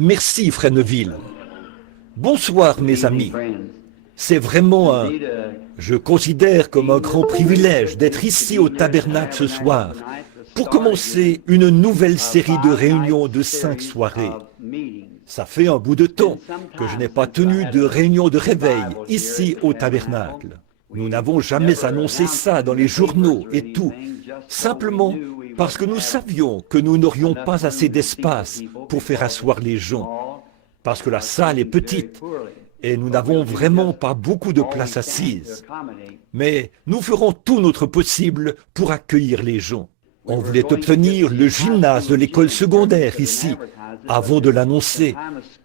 Merci, Frère Neville. Bonsoir, mes amis. C'est vraiment je considère comme un grand privilège d'être ici au Tabernacle ce soir pour commencer une nouvelle série de réunions de 5 soirées. Ça fait un bout de temps que je n'ai pas tenu de réunion de réveil ici au Tabernacle. Nous n'avons jamais annoncé ça dans les journaux et tout, simplement parce que nous savions que nous n'aurions pas assez d'espace pour faire asseoir les gens, parce que la salle est petite et nous n'avons vraiment pas beaucoup de place assise. Mais nous ferons tout notre possible pour accueillir les gens. On voulait obtenir le gymnase de l'école secondaire ici, avant de l'annoncer.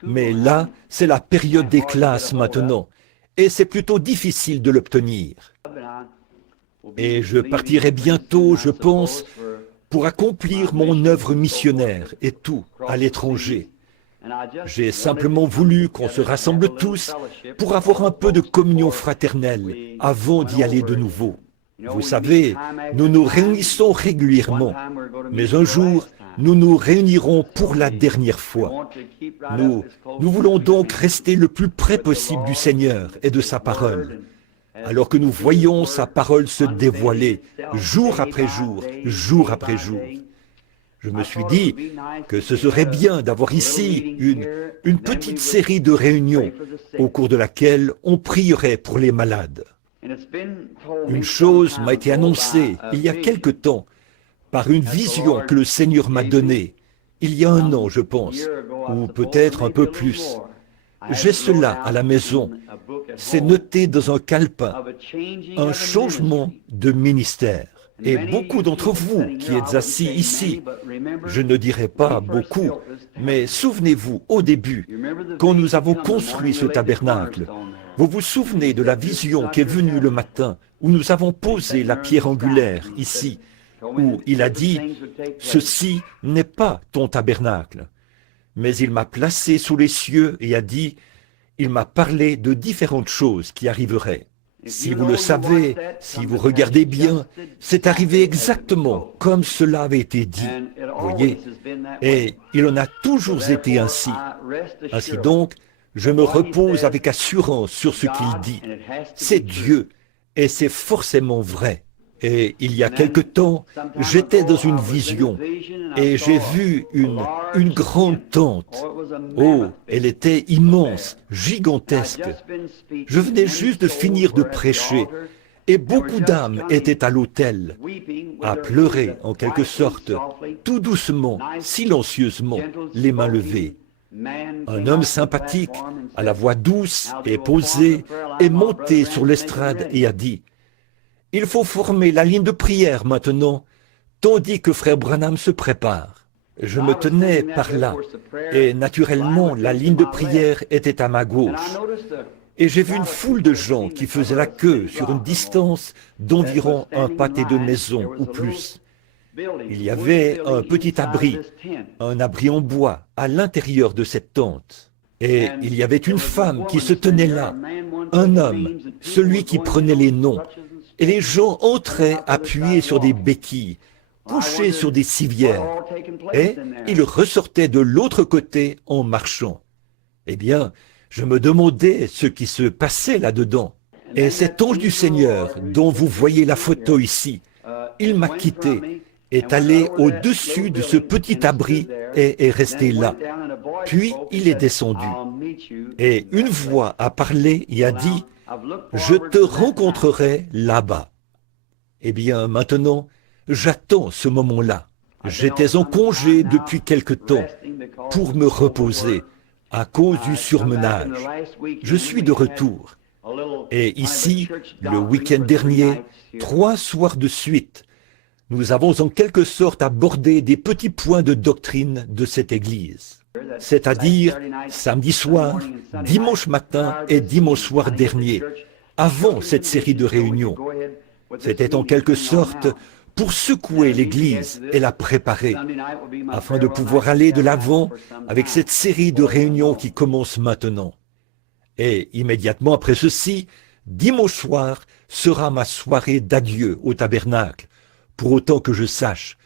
Mais là, c'est la période des classes maintenant, et c'est plutôt difficile de l'obtenir. Et je partirai bientôt, je pense, pour accomplir mon œuvre missionnaire et tout, à l'étranger. J'ai simplement voulu qu'on se rassemble tous pour avoir un peu de communion fraternelle avant d'y aller de nouveau. Vous savez, nous nous réunissons régulièrement, mais un jour, nous nous réunirons pour la dernière fois. Nous voulons donc rester le plus près possible du Seigneur et de sa parole, alors que nous voyons sa parole se dévoiler jour après jour, jour après jour. Je me suis dit que ce serait bien d'avoir ici une petite série de réunions au cours de laquelle on prierait pour les malades. Une chose m'a été annoncée il y a quelque temps par une vision que le Seigneur m'a donnée, il y a un an je pense, ou peut-être un peu plus. J'ai cela à la maison, c'est noté dans un calepin, un changement de ministère. Et beaucoup d'entre vous qui êtes assis ici, je ne dirai pas beaucoup, mais souvenez-vous, au début, quand nous avons construit ce tabernacle, vous vous souvenez de la vision qui est venue le matin, où nous avons posé la pierre angulaire ici, où il a dit « Ceci n'est pas ton tabernacle ». Mais il m'a placé sous les cieux et a dit « Il m'a parlé de différentes choses qui arriveraient ». Si vous le savez, si vous regardez bien, c'est arrivé exactement comme cela avait été dit, voyez, et il en a toujours été ainsi. Ainsi donc, je me repose avec assurance sur ce qu'il dit. C'est Dieu, et c'est forcément vrai. Et il y a quelque temps, j'étais dans une vision, et j'ai vu une grande tente. Oh, elle était immense, gigantesque. Je venais juste de finir de prêcher, et beaucoup d'âmes étaient à l'autel, à pleurer en quelque sorte, tout doucement, silencieusement, les mains levées. Un homme sympathique, à la voix douce et posée, est monté sur l'estrade et a dit « Il faut former la ligne de prière maintenant, tandis que frère Branham se prépare. » Je me tenais par là, et naturellement la ligne de prière était à ma gauche. Et j'ai vu une foule de gens qui faisaient la queue sur une distance d'environ un pâté de maison ou plus. Il y avait un petit abri, un abri en bois, à l'intérieur de cette tente. Et il y avait une femme qui se tenait là, un homme, celui qui prenait les noms. Et les gens entraient appuyés sur des béquilles, couchés sur des civières, et ils ressortaient de l'autre côté en marchant. Eh bien, je me demandais ce qui se passait là-dedans. Et cet ange du Seigneur, dont vous voyez la photo ici, il m'a quitté, est allé au-dessus de ce petit abri et est resté là. Puis il est descendu. Et une voix a parlé et a dit « Je te rencontrerai là-bas ». Eh bien, maintenant, j'attends ce moment-là. J'étais en congé depuis quelque temps pour me reposer à cause du surmenage. Je suis de retour. Et ici, le week-end dernier, 3 soirs de suite, nous avons en quelque sorte abordé des petits points de doctrine de cette Église. C'est-à-dire samedi soir, dimanche matin et dimanche soir dernier, avant cette série de réunions. C'était en quelque sorte pour secouer l'Église et la préparer, afin de pouvoir aller de l'avant avec cette série de réunions qui commence maintenant. Et immédiatement après ceci, dimanche soir sera ma soirée d'adieu au tabernacle, pour autant que je sache.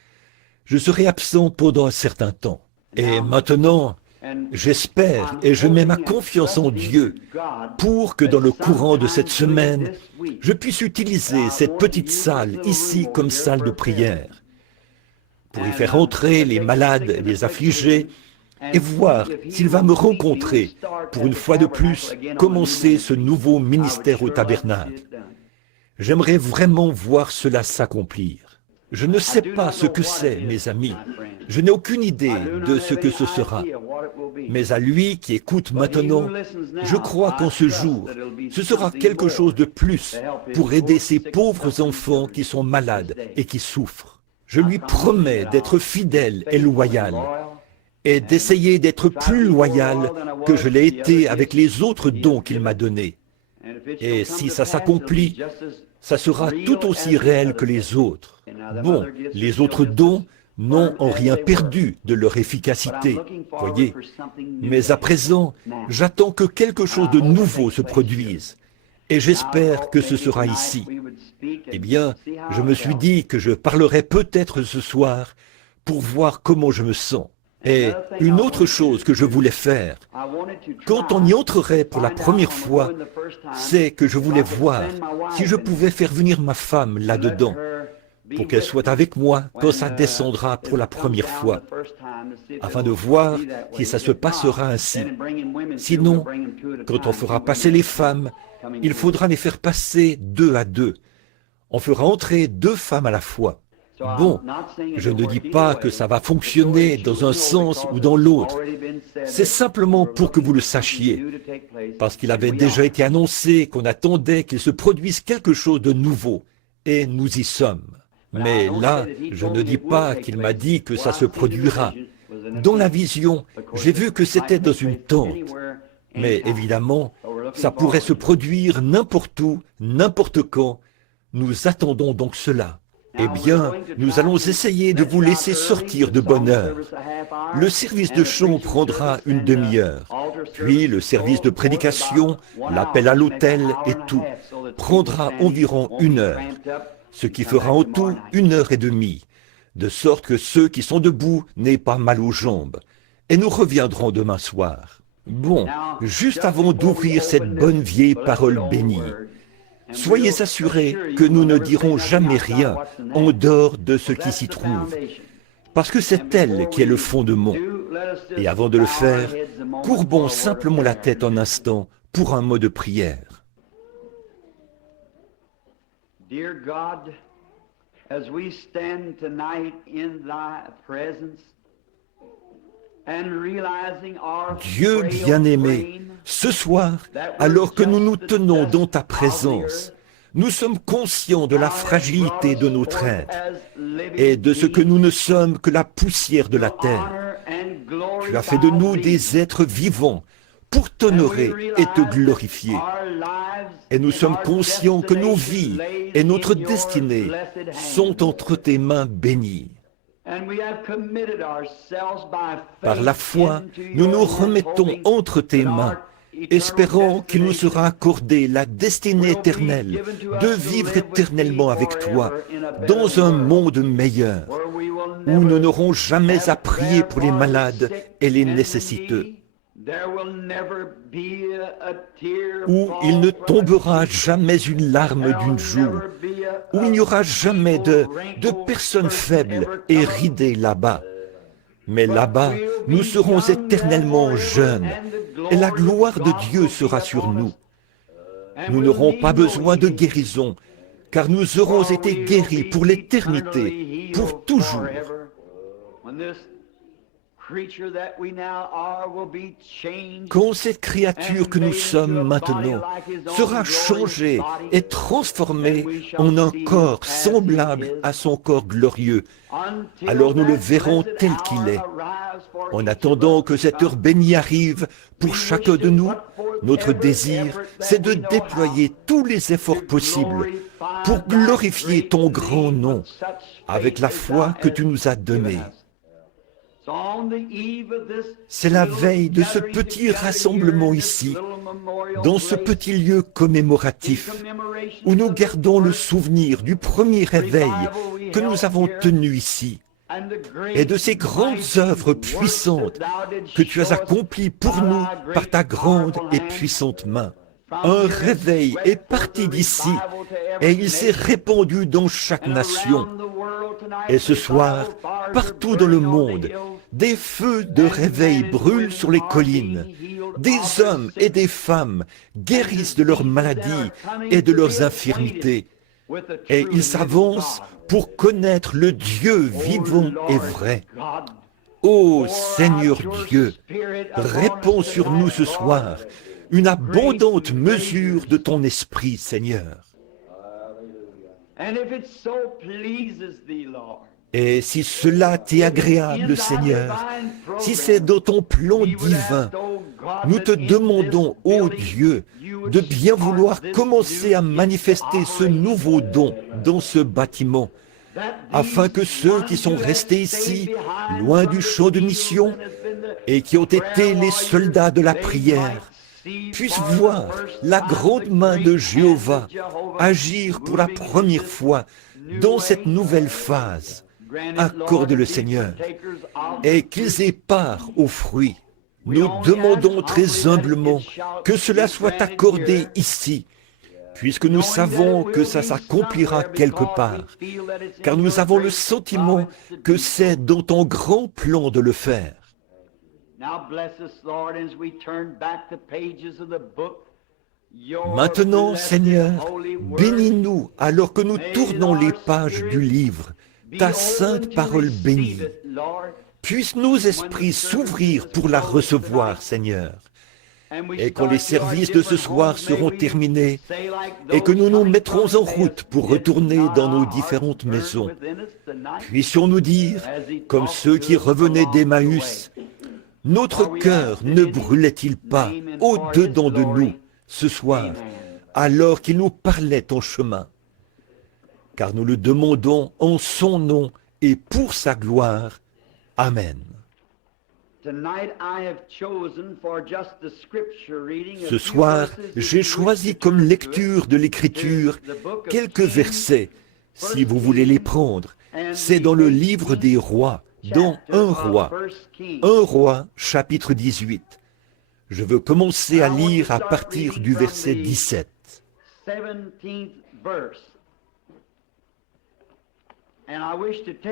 Je serai absent pendant un certain temps. Et maintenant, J'espère et je mets ma confiance en Dieu pour que dans le courant de cette semaine, je puisse utiliser cette petite salle ici comme salle de prière pour y faire entrer les malades, les affligés, et voir s'il va me rencontrer pour une fois de plus commencer ce nouveau ministère au tabernacle. J'aimerais vraiment voir cela s'accomplir. Je ne sais pas ce que c'est, mes amis. Je n'ai aucune idée de ce que ce sera. Mais à lui qui écoute maintenant, je crois qu'en ce jour, ce sera quelque chose de plus pour aider ces pauvres enfants qui sont malades et qui souffrent. Je lui promets d'être fidèle et loyal, et d'essayer d'être plus loyal que je l'ai été avec les autres dons qu'il m'a donnés. Et si ça s'accomplit, ça sera tout aussi réel que les autres. Bon, les autres dons n'ont en rien perdu de leur efficacité, voyez. Mais à présent, j'attends que quelque chose de nouveau se produise. Et j'espère que ce sera ici. Eh bien, je me suis dit que je parlerai peut-être ce soir pour voir comment je me sens. Et une autre chose que je voulais faire, quand on y entrerait pour la première fois, c'est que je voulais voir si je pouvais faire venir ma femme là-dedans, pour qu'elle soit avec moi quand ça descendra pour la première fois, afin de voir si ça se passera ainsi. Sinon, quand on fera passer les femmes, il faudra les faire passer 2 à 2. On fera entrer 2 femmes à la fois. Bon, je ne dis pas que ça va fonctionner dans un sens ou dans l'autre. C'est simplement pour que vous le sachiez, parce qu'il avait déjà été annoncé qu'on attendait qu'il se produise quelque chose de nouveau, et nous y sommes. Mais là, je ne dis pas qu'il m'a dit que ça se produira. Dans la vision, j'ai vu que c'était dans une tente. Mais évidemment, ça pourrait se produire n'importe où, n'importe quand. Nous attendons donc cela. Eh bien, nous allons essayer de vous laisser sortir de bonne heure. Le service de chant prendra une demi-heure, puis le service de prédication, l'appel à l'autel et tout prendra environ 1 heure, ce qui fera en tout 1h30, de sorte que ceux qui sont debout n'aient pas mal aux jambes. Et nous reviendrons demain soir. Bon, juste avant d'ouvrir cette bonne vieille parole bénie, soyez assurés que nous ne dirons jamais rien en dehors de ce qui s'y trouve, parce que c'est elle qui est le fondement. Et avant de le faire, courbons simplement la tête un instant pour un mot de prière. Dear God, as we stand tonight in thy presence, Dieu bien-aimé, ce soir, alors que nous nous tenons dans ta présence, nous sommes conscients de la fragilité de notre être et de ce que nous ne sommes que la poussière de la terre. Tu as fait de nous des êtres vivants pour t'honorer et te glorifier. Et nous sommes conscients que nos vies et notre destinée sont entre tes mains bénies. Par la foi, nous nous remettons entre tes mains, espérant qu'il nous sera accordé la destinée éternelle de vivre éternellement avec toi dans un monde meilleur, où nous n'aurons jamais à prier pour les malades et les nécessiteux, où il ne tombera jamais une larme d'une joue, où il n'y aura jamais de personnes faibles et ridées là-bas. Mais là-bas, nous serons éternellement jeunes, et la gloire de Dieu sera sur nous. Nous n'aurons pas besoin de guérison, car nous aurons été guéris pour l'éternité, pour toujours. Quand cette créature que nous sommes maintenant sera changée et transformée en un corps semblable à son corps glorieux, alors nous le verrons tel qu'il est. En attendant que cette heure bénie arrive pour chacun de nous, notre désir, c'est de déployer tous les efforts possibles pour glorifier ton grand nom avec la foi que tu nous as donnée. C'est la veille de ce petit rassemblement ici, dans ce petit lieu commémoratif, où nous gardons le souvenir du premier réveil que nous avons tenu ici. et de ces grandes œuvres puissantes que tu as accomplies pour nous par ta grande et puissante main. Un réveil est parti d'ici et il s'est répandu dans chaque nation. Et ce soir, partout dans le monde, des feux de réveil brûlent sur les collines. Des hommes et des femmes guérissent de leurs maladies et de leurs infirmités. Et ils s'avancent pour connaître le Dieu vivant et vrai. Ô Seigneur Dieu, répands sur nous ce soir une abondante mesure de ton esprit, Seigneur. Et si cela t'est agréable, Seigneur, si c'est dans ton plan divin, nous te demandons, ô Dieu, de bien vouloir commencer à manifester ce nouveau don dans ce bâtiment, afin que ceux qui sont restés ici, loin du champ de mission, et qui ont été les soldats de la prière, puissent voir la grande main de Jéhovah agir pour la première fois dans cette nouvelle phase. Accorde-le, Seigneur, et qu'ils aient part aux fruits. Nous demandons très humblement que cela soit accordé ici, puisque nous savons que ça s'accomplira quelque part, car nous avons le sentiment que c'est dans ton grand plan de le faire. Maintenant, Seigneur, bénis-nous alors que nous tournons les pages du livre, ta sainte parole bénie. Puissent nos esprits s'ouvrir pour la recevoir, Seigneur. Et quand les services de ce soir seront terminés, et que nous nous mettrons en route pour retourner dans nos différentes maisons, puissions-nous dire, comme ceux qui revenaient d'Emmaüs, notre cœur ne brûlait-il pas au-dedans de nous ce soir, alors qu'il nous parlait en chemin? Car nous le demandons en son nom et pour sa gloire. Amen. Ce soir, j'ai choisi comme lecture de l'Écriture quelques versets, si vous voulez les prendre. C'est dans le livre des rois, dans 1 roi, chapitre 18. Je veux commencer à lire à partir du verset 17.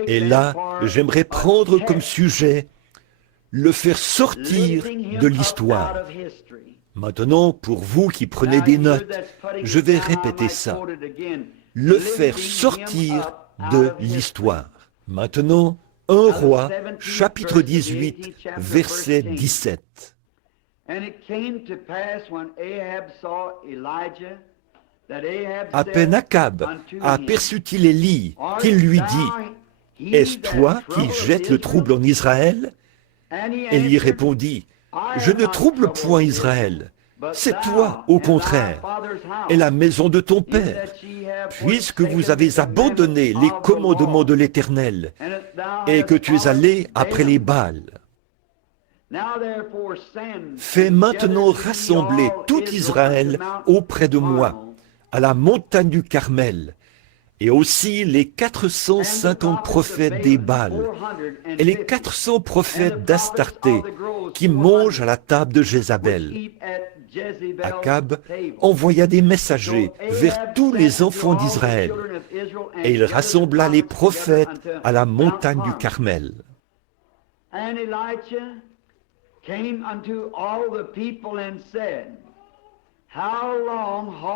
Et là, j'aimerais prendre comme sujet le faire sortir de l'histoire. Maintenant, pour vous qui prenez des notes, je vais répéter ça. Le faire sortir de l'histoire. Maintenant, 1 roi, chapitre 18, verset 17. À peine Akab aperçut-il Élie, qu'il lui dit, « Est-ce toi qui jettes le trouble en Israël ?» Élie répondit, « Je ne trouble point Israël, c'est toi, au contraire, et la maison de ton père, puisque vous avez abandonné les commandements de l'Éternel, et que tu es allé après les Baals. Fais maintenant rassembler tout Israël auprès de moi, à la montagne du Carmel, et aussi les 450 prophètes des Baals, et les 400 prophètes d'Astarté, qui mangent à la table de Jézabel. » Akab envoya des messagers vers tous les enfants d'Israël, et il rassembla les prophètes à la montagne du Carmel.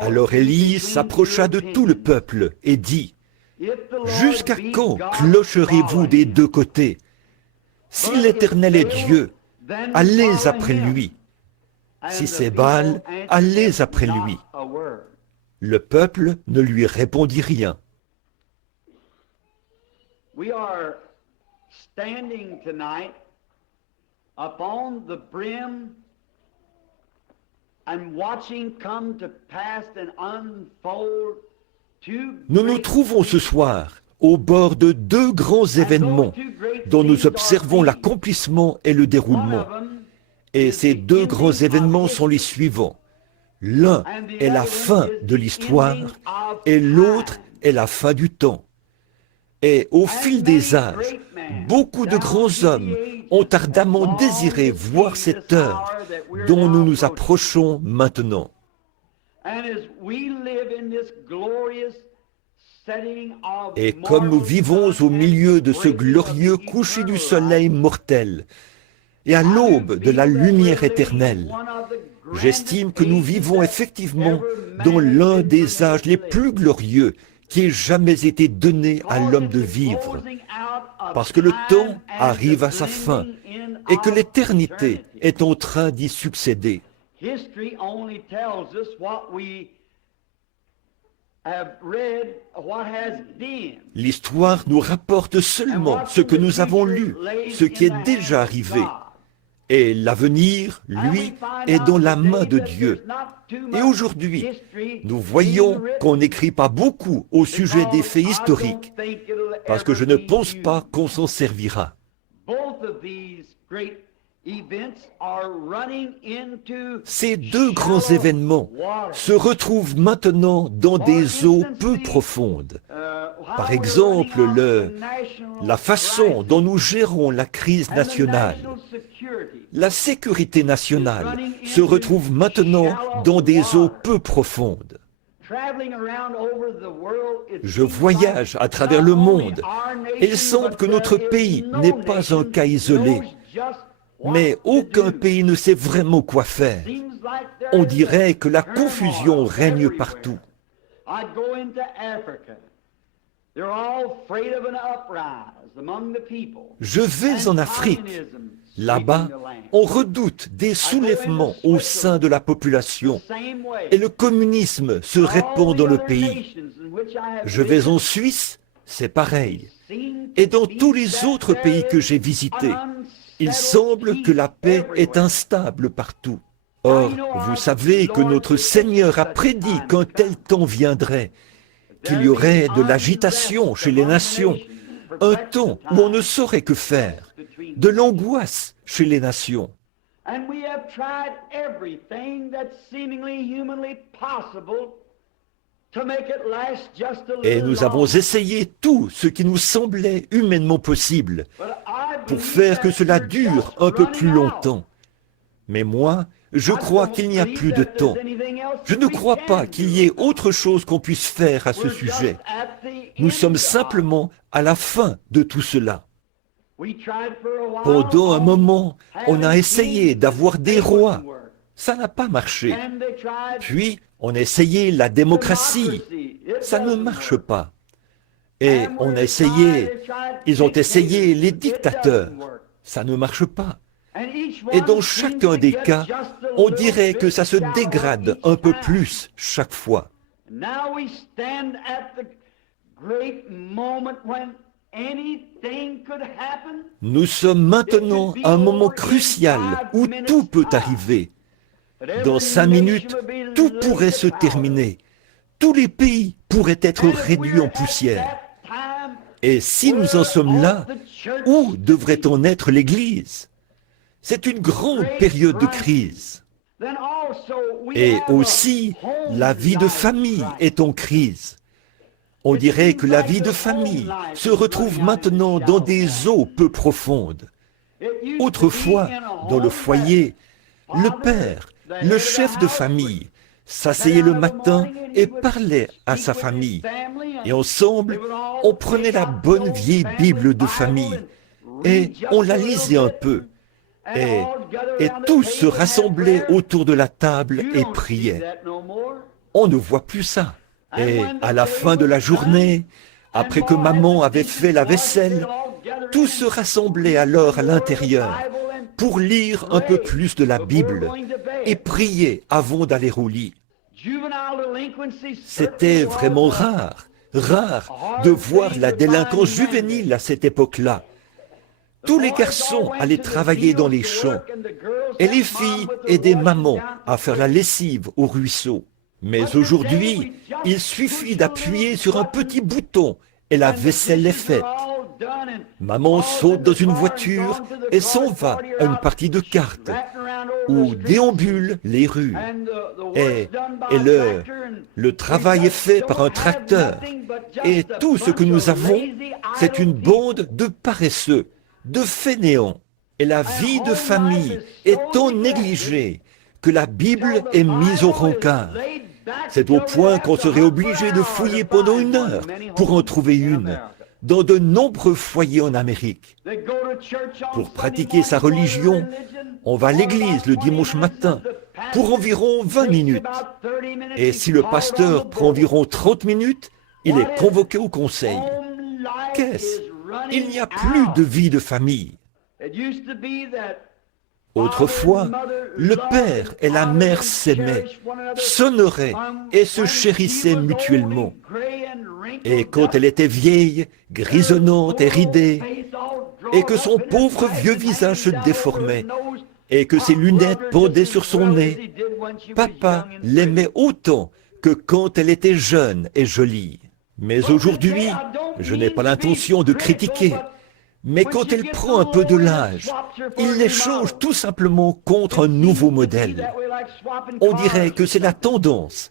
Alors Élie s'approcha de tout le peuple et dit, « Jusqu'à quand clocherez-vous des deux côtés? Si l'Éternel est Dieu, allez après lui. Si c'est Baal, allez après lui. » Le peuple ne lui répondit rien. We are standing tonight upon the brim and watching come to pass and unfold two Nous nous trouvons ce soir au bord de deux grands événements dont nous observons l'accomplissement et le déroulement. Et ces deux grands événements sont les suivants. L'un est la fin de l'histoire et l'autre est la fin du temps. Et au fil des âges, Beaucoup de grands hommes ont ardemment désiré voir cette heure dont nous nous approchons maintenant. Et comme nous vivons au milieu de ce glorieux coucher du soleil mortel et à l'aube de la lumière éternelle, j'estime que nous vivons effectivement dans l'un des âges les plus glorieux qui ait jamais été donné à l'homme de vivre, parce que le temps arrive à sa fin et que l'éternité est en train d'y succéder. L'histoire nous rapporte seulement ce que nous avons lu, ce qui est déjà arrivé. Et l'avenir, lui, est dans la main de Dieu. Et aujourd'hui, nous voyons qu'on n'écrit pas beaucoup au sujet des faits historiques, parce que je ne pense pas qu'on s'en servira. Ces deux grands événements se retrouvent maintenant dans des eaux peu profondes. Par exemple, la façon dont nous gérons la crise nationale. La sécurité nationale se retrouve maintenant dans des eaux peu profondes. Je voyage à travers le monde et il semble que notre pays n'est pas un cas isolé. Mais aucun pays ne sait vraiment quoi faire. On dirait que la confusion règne partout. Je vais en Afrique. Là-bas, on redoute des soulèvements au sein de la population et le communisme se répand dans le pays. Je vais en Suisse, c'est pareil. Et dans tous les autres pays que j'ai visités, il semble que la paix est instable partout. Or, vous savez que notre Seigneur a prédit qu'un tel temps viendrait, qu'il y aurait de l'agitation chez les nations, un temps où on ne saurait que faire, de l'angoisse chez les nations. Et nous avons essayé tout ce qui nous semblait humainement possible pour faire que cela dure un peu plus longtemps. Mais moi, je crois qu'il n'y a plus de temps. Je ne crois pas qu'il y ait autre chose qu'on puisse faire à ce sujet. Nous sommes simplement à la fin de tout cela. Pendant un moment, on a essayé d'avoir des rois. Ça n'a pas marché. Puis, on a essayé la démocratie. Ça ne marche pas. Et on a essayé, ils ont essayé les dictateurs. Ça ne marche pas. Et dans chacun des cas, on dirait que ça se dégrade un peu plus chaque fois. Nous sommes maintenant à un moment crucial où tout peut arriver. Dans 5 minutes, tout pourrait se terminer. Tous les pays pourraient être réduits en poussière. Et si nous en sommes là, où devrait-on être l'Église? C'est une grande période de crise. Et aussi, la vie de famille est en crise. On dirait que la vie de famille se retrouve maintenant dans des eaux peu profondes. Autrefois, dans le foyer, le père, le chef de famille, s'asseyait le matin et parlait à sa famille. Et ensemble, on prenait la bonne vieille Bible de famille et on la lisait un peu. Et tous se rassemblaient autour de la table et priaient. On ne voit plus ça. Et à la fin de la journée, après que maman avait fait la vaisselle, tous se rassemblaient alors à l'intérieur pour lire un peu plus de la Bible et prier avant d'aller au lit. C'était vraiment rare de voir la délinquance juvénile à cette époque-là. Tous les garçons allaient travailler dans les champs et les filles aidaient maman à faire la lessive au ruisseau. Mais aujourd'hui, il suffit d'appuyer sur un petit bouton et la vaisselle est faite. Maman saute dans une voiture et s'en va à une partie de cartes. où déambulent les rues. Et le travail est fait par un tracteur. Et tout ce que nous avons, c'est une bande de paresseux, de fainéants. Et la vie de famille est tant négligée que la Bible est mise au rencard. C'est au point qu'on serait obligé de fouiller pendant 1 heure pour en trouver une dans de nombreux foyers en Amérique. Pour pratiquer sa religion, on va à l'église le dimanche matin pour environ 20 minutes. Et si le pasteur prend environ 30 minutes, il est convoqué au conseil. Qu'est-ce? Il n'y a plus de vie de famille. Autrefois, le père et la mère s'aimaient, s'honoraient et se chérissaient mutuellement. Et quand elle était vieille, grisonnante et ridée, et que son pauvre vieux visage se déformait, et que ses lunettes pendaient sur son nez, papa l'aimait autant que quand elle était jeune et jolie. Mais aujourd'hui, je n'ai pas l'intention de critiquer, mais quand elle prend un peu de l'âge, il les change tout simplement contre un nouveau modèle. On dirait que c'est la tendance,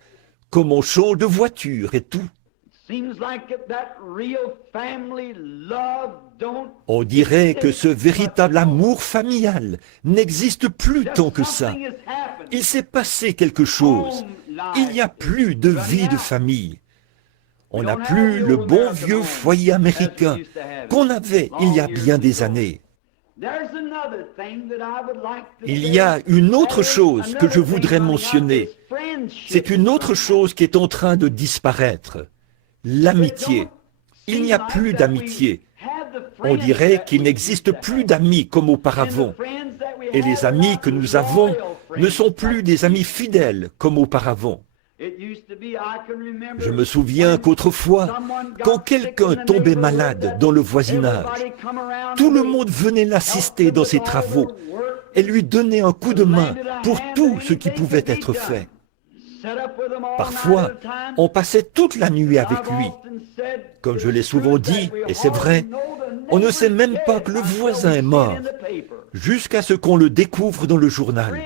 comme on change de voiture et tout. On dirait que ce véritable amour familial n'existe plus tant que ça. Il s'est passé quelque chose. Il n'y a plus de vie de famille. On n'a plus le bon vieux foyer américain qu'on avait il y a bien des années. Il y a une autre chose que je voudrais mentionner. C'est une autre chose qui est en train de disparaître. L'amitié. Il n'y a plus d'amitié. On dirait qu'il n'existe plus d'amis comme auparavant. Et les amis que nous avons ne sont plus des amis fidèles comme auparavant. Je me souviens qu'autrefois, quand quelqu'un tombait malade dans le voisinage, tout le monde venait l'assister dans ses travaux et lui donnait un coup de main pour tout ce qui pouvait être fait. Parfois, on passait toute la nuit avec lui. Comme je l'ai souvent dit, et c'est vrai, on ne sait même pas que le voisin est mort, jusqu'à ce qu'on le découvre dans le journal.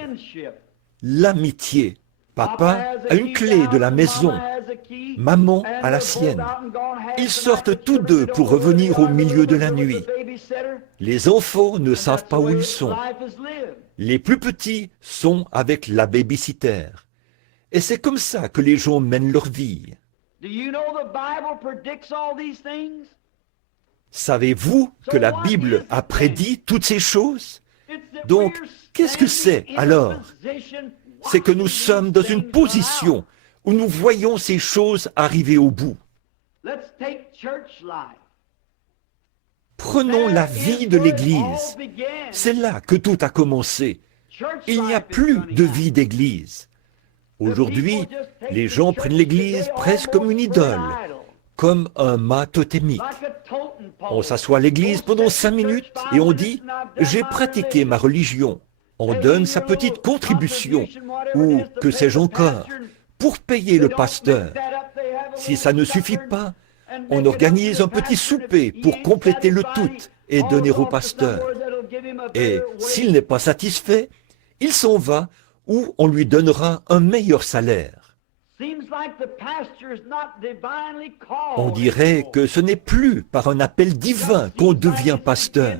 L'amitié. Papa a une clé de la maison, maman a la sienne. Ils sortent tous deux pour revenir au milieu de la nuit. Les enfants ne savent pas où ils sont. Les plus petits sont avec la babysitter. Et c'est comme ça que les gens mènent leur vie. Savez-vous que la Bible a prédit toutes ces choses? Donc, qu'est-ce que c'est alors? C'est que nous sommes dans une position où nous voyons ces choses arriver au bout. Prenons la vie de l'Église. C'est là que tout a commencé. Il n'y a plus de vie d'Église. Aujourd'hui, les gens prennent l'Église presque comme une idole, comme un mât totémique. On s'assoit à l'Église pendant 5 minutes et on dit « J'ai pratiqué ma religion ». On donne sa petite contribution, ou que sais-je encore, pour payer le pasteur. Si ça ne suffit pas, on organise un petit souper pour compléter le tout et donner au pasteur. Et s'il n'est pas satisfait, il s'en va ou on lui donnera un meilleur salaire. On dirait que ce n'est plus par un appel divin qu'on devient pasteur.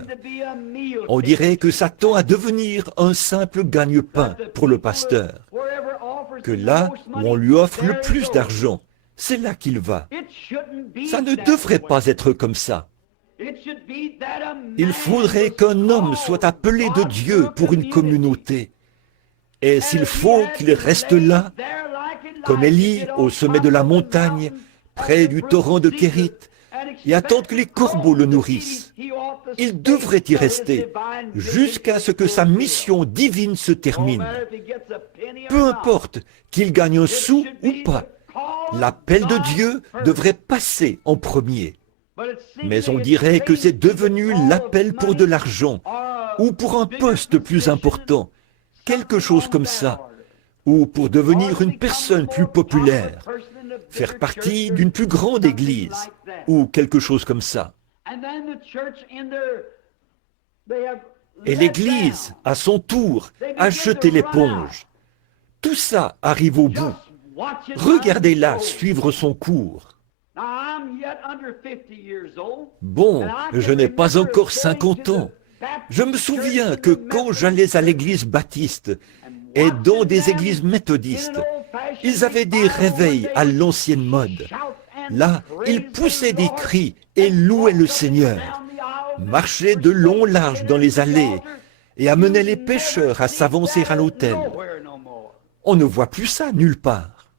On dirait que ça tend à devenir un simple gagne-pain pour le pasteur. Que là où on lui offre le plus d'argent, c'est là qu'il va. Ça ne devrait pas être comme ça. Il faudrait qu'un homme soit appelé de Dieu pour une communauté. Et s'il faut qu'il reste là, comme Élie au sommet de la montagne, près du torrent de Kérit, et attendre que les corbeaux le nourrissent. Il devrait y rester jusqu'à ce que sa mission divine se termine. Peu importe qu'il gagne un sou ou pas, l'appel de Dieu devrait passer en premier. Mais on dirait que c'est devenu l'appel pour de l'argent ou pour un poste plus important, quelque chose comme ça, ou pour devenir une personne plus populaire, faire partie d'une plus grande église, ou quelque chose comme ça. Et l'Église, à son tour, a jeté l'éponge. Tout ça arrive au bout. Regardez-la suivre son cours. Bon, je n'ai pas encore 50 ans. Je me souviens que quand j'allais à l'église baptiste et dans des églises méthodistes, ils avaient des réveils à l'ancienne mode. Là, ils poussaient des cris et louaient le Seigneur, marchaient de long large dans les allées et amenaient les pécheurs à s'avancer à l'autel. On ne voit plus ça nulle part.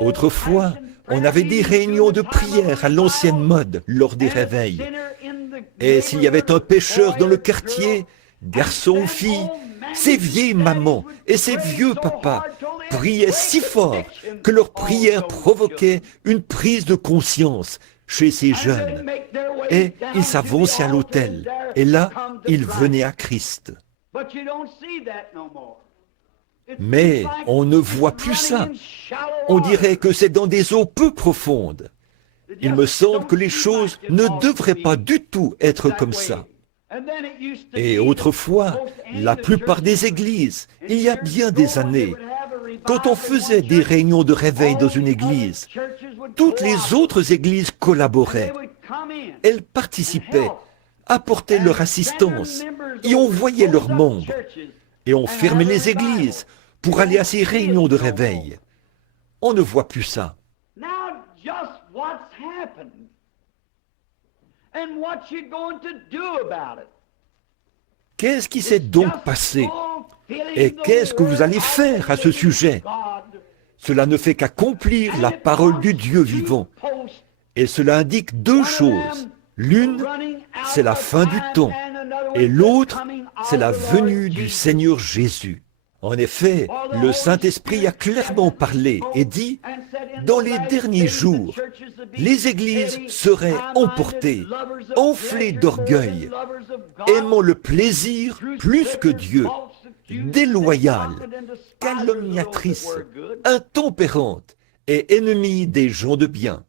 Autrefois, on avait des réunions de prière à l'ancienne mode lors des réveils. Et s'il y avait un pécheur dans le quartier, garçon ou fille, ces vieilles mamans et ces vieux papas priaient si fort que leur prière provoquait une prise de conscience chez ces jeunes. Et ils s'avançaient à l'autel. Et là, ils venaient à Christ. Mais on ne voit plus ça. On dirait que c'est dans des eaux peu profondes. Il me semble que les choses ne devraient pas du tout être comme ça. Et autrefois, la plupart des églises, il y a bien des années, quand on faisait des réunions de réveil dans une église, toutes les autres églises collaboraient. Elles participaient, apportaient leur assistance, y envoyaient leurs membres. Et on fermait les églises pour aller à ces réunions de réveil. On ne voit plus ça. Qu'est-ce qui s'est donc passé? Et qu'est-ce que vous allez faire à ce sujet? Cela ne fait qu'accomplir la parole du Dieu vivant. Et cela indique deux choses. L'une, c'est la fin du temps. Et l'autre, c'est la venue du Seigneur Jésus. En effet, le Saint-Esprit a clairement parlé et dit, dans les derniers jours, les églises seraient emportées, enflées d'orgueil, aimant le plaisir plus que Dieu, déloyales, calomniatrices, intempérantes et ennemies des gens de bien.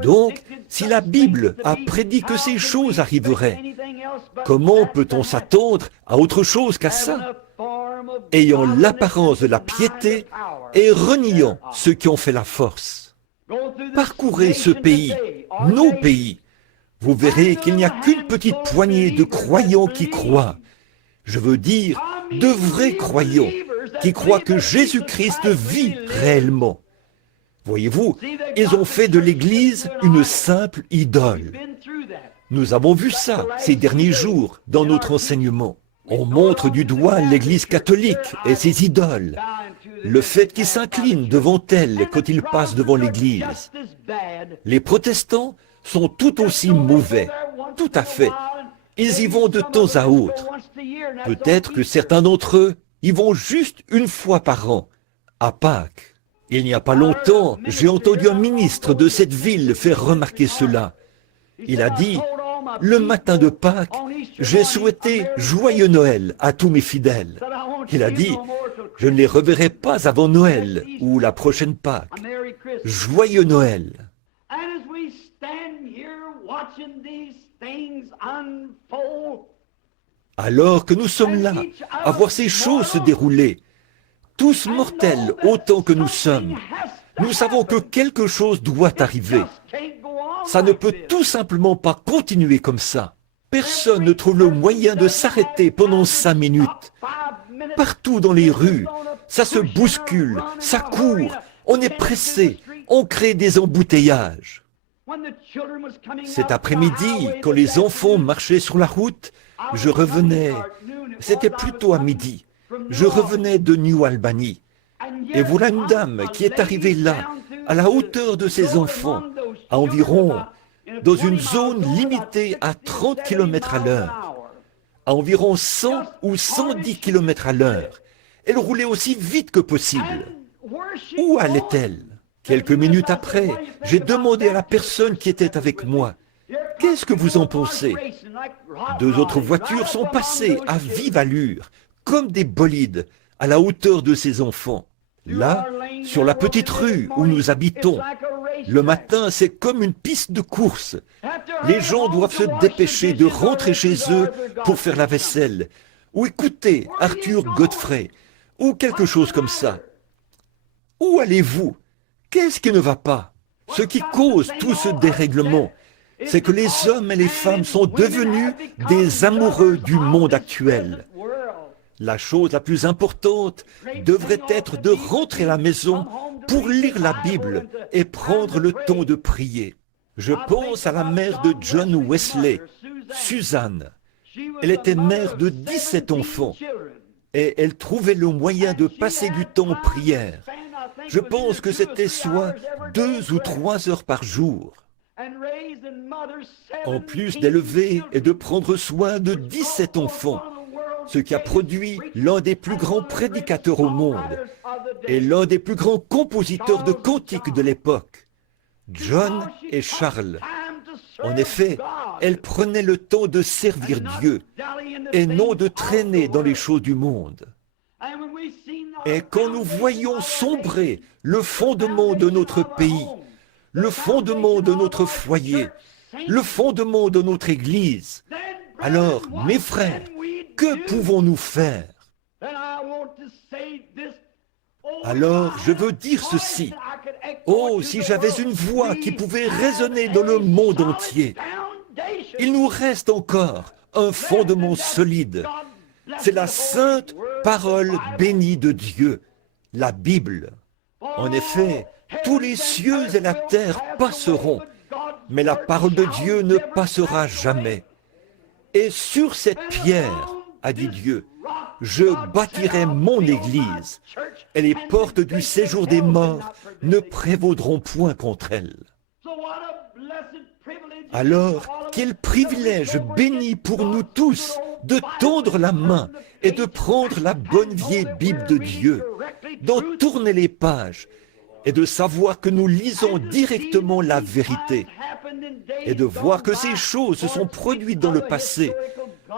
Donc, si la Bible a prédit que ces choses arriveraient, comment peut-on s'attendre à autre chose qu'à ça? Ayant l'apparence de la piété et reniant ceux qui ont fait la force. Parcourez ce pays, nos pays. Vous verrez qu'il n'y a qu'une petite poignée de croyants qui croient. Je veux dire, de vrais croyants qui croient que Jésus-Christ vit réellement. Voyez-vous, ils ont fait de l'Église une simple idole. Nous avons vu ça ces derniers jours dans notre enseignement. On montre du doigt l'Église catholique et ses idoles. Le fait qu'ils s'inclinent devant elle quand ils passent devant l'Église. Les protestants sont tout aussi mauvais, tout à fait. Ils y vont de temps à autre. Peut-être que certains d'entre eux y vont juste une fois par an, à Pâques. Il n'y a pas longtemps, j'ai entendu un ministre de cette ville faire remarquer cela. Il a dit, le matin de Pâques, j'ai souhaité joyeux Noël à tous mes fidèles. Il a dit, je ne les reverrai pas avant Noël ou la prochaine Pâques. Joyeux Noël. Alors que nous sommes là, à voir ces choses se dérouler, tous mortels autant que nous sommes, nous savons que quelque chose doit arriver. Ça ne peut tout simplement pas continuer comme ça. Personne ne trouve le moyen de s'arrêter pendant 5 minutes. Partout dans les rues, ça se bouscule, ça court, on est pressé, on crée des embouteillages. Cet après-midi, quand les enfants marchaient sur la route, je revenais, c'était plutôt à midi, je revenais de New Albany. Et voilà une dame qui est arrivée là, à la hauteur de ses enfants, à environ, dans une zone limitée à 30 km à l'heure, à environ 100 ou 110 km à l'heure. Elle roulait aussi vite que possible. Où allait-elle? Quelques minutes après, j'ai demandé à la personne qui était avec moi, « Qu'est-ce que vous en pensez ?» 2 autres voitures sont passées à vive allure, comme des bolides, à la hauteur de ses enfants. Là, sur la petite rue où nous habitons, le matin, c'est comme une piste de course. les gens doivent se dépêcher de rentrer chez eux pour faire la vaisselle, ou écouter Arthur Godfrey, ou quelque chose comme ça. Où allez-vous? Qu'est-ce qui ne va pas? Ce qui cause tout ce dérèglement, c'est que les hommes et les femmes sont devenus des amoureux du monde actuel. La chose la plus importante devrait être de rentrer à la maison pour lire la Bible et prendre le temps de prier. Je pense à la mère de John Wesley, Suzanne. Elle était mère de 17 enfants et elle trouvait le moyen de passer du temps en prière. Je pense que c'était soit 2 ou 3 heures par jour. En plus d'élever et de prendre soin de 17 enfants, ce qui a produit l'un des plus grands prédicateurs au monde et l'un des plus grands compositeurs de cantiques de l'époque, John et Charles. En effet, elle prenait le temps de servir Dieu et non de traîner dans les choses du monde. Et quand nous voyons sombrer le fondement de notre pays, le fondement de notre foyer, le fondement de notre Église, alors, mes frères, que pouvons-nous faire? Alors, je veux dire ceci. Oh, si j'avais une voix qui pouvait résonner dans le monde entier. Il nous reste encore un fondement solide. C'est la sainte parole bénie de Dieu, la Bible. En effet, tous les cieux et la terre passeront, mais la parole de Dieu ne passera jamais. Et sur cette pierre, a dit Dieu, je bâtirai mon Église, et les portes du séjour des morts ne prévaudront point contre elle. Alors, quel privilège béni pour nous tous de tendre la main et de prendre la bonne vieille Bible de Dieu, d'en tourner les pages et de savoir que nous lisons directement la vérité et de voir que ces choses se sont produites dans le passé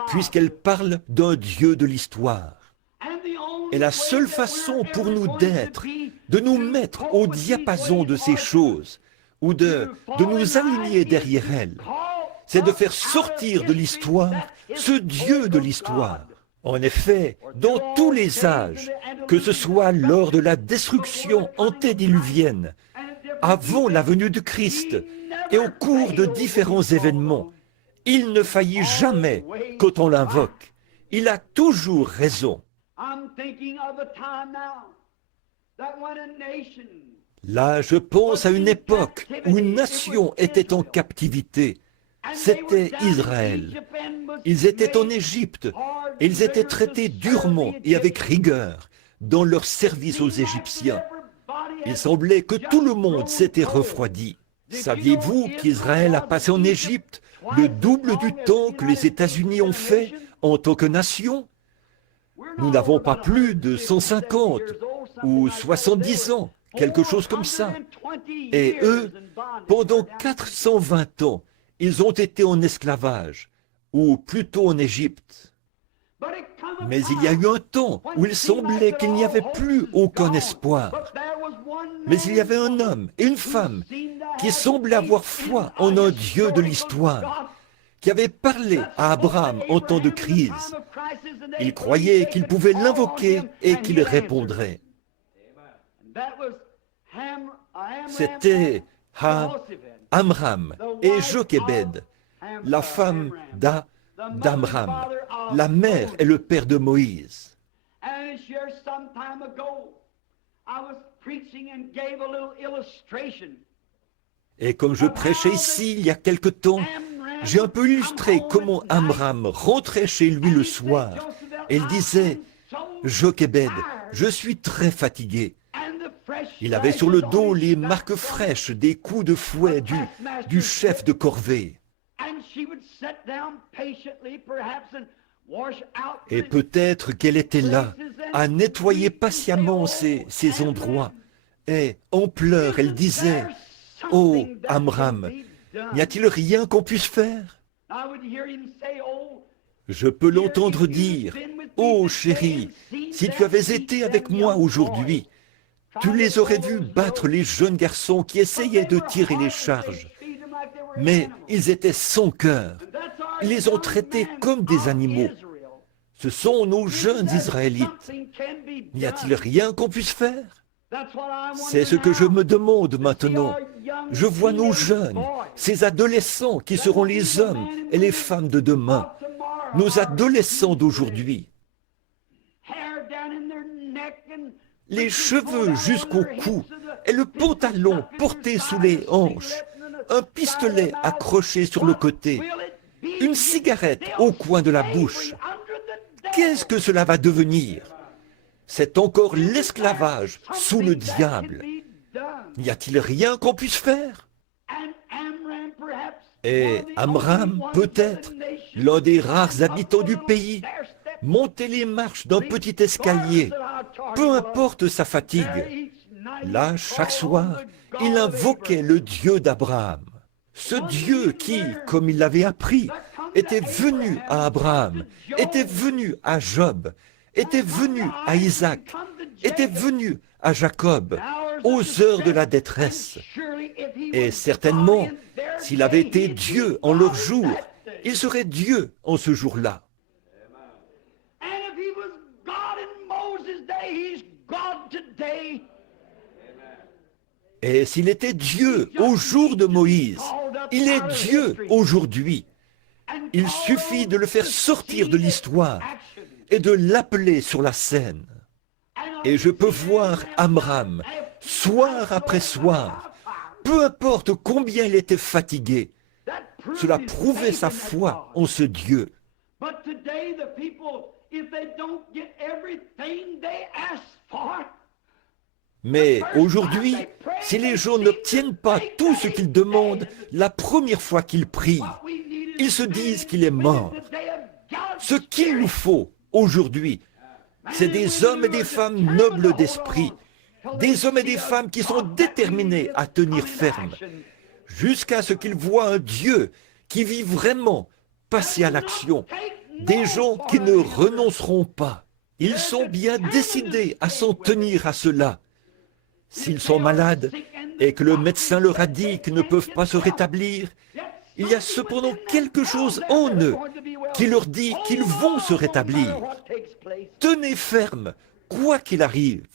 puisqu'elles parlent d'un Dieu de l'histoire. Et la seule façon pour nous d'être, de nous mettre au diapason de ces choses, ou de nous aligner derrière elles, c'est de faire sortir de l'histoire ce Dieu de l'histoire. En effet, dans tous les âges, que ce soit lors de la destruction antédiluvienne, avant la venue de Christ et au cours de différents événements, il ne faillit jamais quand on l'invoque. Il a toujours raison. Là, je pense à une époque où une nation était en captivité. C'était Israël. Ils étaient en Égypte et ils étaient traités durement et avec rigueur dans leur service aux Égyptiens. Il semblait que tout le monde s'était refroidi. Saviez-vous qu'Israël a passé en Égypte le double du temps que les États-Unis ont fait en tant que nation? Nous n'avons pas plus de 150 ou 70 ans, quelque chose comme ça. Et eux, pendant 420 ans, ils ont été en esclavage, ou plutôt en Égypte. Mais il y a eu un temps où il semblait qu'il n'y avait plus aucun espoir. Mais il y avait un homme et une femme qui semblaient avoir foi en un Dieu de l'histoire, qui avait parlé à Abraham en temps de crise. Ils croyaient qu'ils pouvaient l'invoquer et qu'il répondrait. C'était Amram et Jochébed, la femme d'Amram, la mère et le père de Moïse. Et comme je prêchais ici il y a quelque temps, j'ai un peu illustré comment Amram rentrait chez lui le soir et il disait « Jochébed, je suis très fatigué ». Il avait sur le dos les marques fraîches des coups de fouet du chef de corvée. Et peut-être qu'elle était là, à nettoyer patiemment ces endroits. Et en pleurs, elle disait « Oh, Amram, n'y a-t-il rien qu'on puisse faire ?» Je peux l'entendre dire « Oh, chérie, si tu avais été avec moi aujourd'hui, tu les aurais vus battre les jeunes garçons qui essayaient de tirer les charges. mais ils étaient sans cœur. Ils les ont traités comme des animaux. Ce sont nos jeunes Israélites. N'y a-t-il rien qu'on puisse faire? C'est ce que je me demande maintenant. Je vois nos jeunes, ces adolescents qui seront les hommes et les femmes de demain, nos adolescents d'aujourd'hui. Les cheveux jusqu'au cou et le pantalon porté sous les hanches, un pistolet accroché sur le côté, une cigarette au coin de la bouche. Qu'est-ce que cela va devenir? C'est encore l'esclavage sous le diable. N'y a-t-il rien qu'on puisse faire? Et Amram, peut-être, l'un des rares habitants du pays, montait les marches d'un petit escalier, peu importe sa fatigue. Là, chaque soir, il invoquait le Dieu d'Abraham. Ce Dieu qui, comme il l'avait appris, était venu à Abraham, était venu à Job, était venu à Isaac, était venu à Jacob, aux heures de la détresse. Et certainement, s'il avait été Dieu en leur jour, il serait Dieu en ce jour-là. Et s'il était Dieu au jour de Moïse, il est Dieu aujourd'hui. Il suffit de le faire sortir de l'histoire et de l'appeler sur la scène. Et je peux voir Amram, soir après soir, peu importe combien il était fatigué, cela prouvait sa foi en ce Dieu. Mais aujourd'hui, si les gens n'obtiennent pas tout ce qu'ils demandent la première fois qu'ils prient, ils se disent qu'il est mort. Ce qu'il nous faut aujourd'hui, c'est des hommes et des femmes nobles d'esprit, des hommes et des femmes qui sont déterminés à tenir ferme, jusqu'à ce qu'ils voient un Dieu qui vit vraiment passer à l'action, des gens qui ne renonceront pas. Ils sont bien décidés à s'en tenir à cela. S'ils sont malades et que le médecin leur a dit qu'ils ne peuvent pas se rétablir, il y a cependant quelque chose en eux qui leur dit qu'ils vont se rétablir. Tenez ferme, quoi qu'il arrive.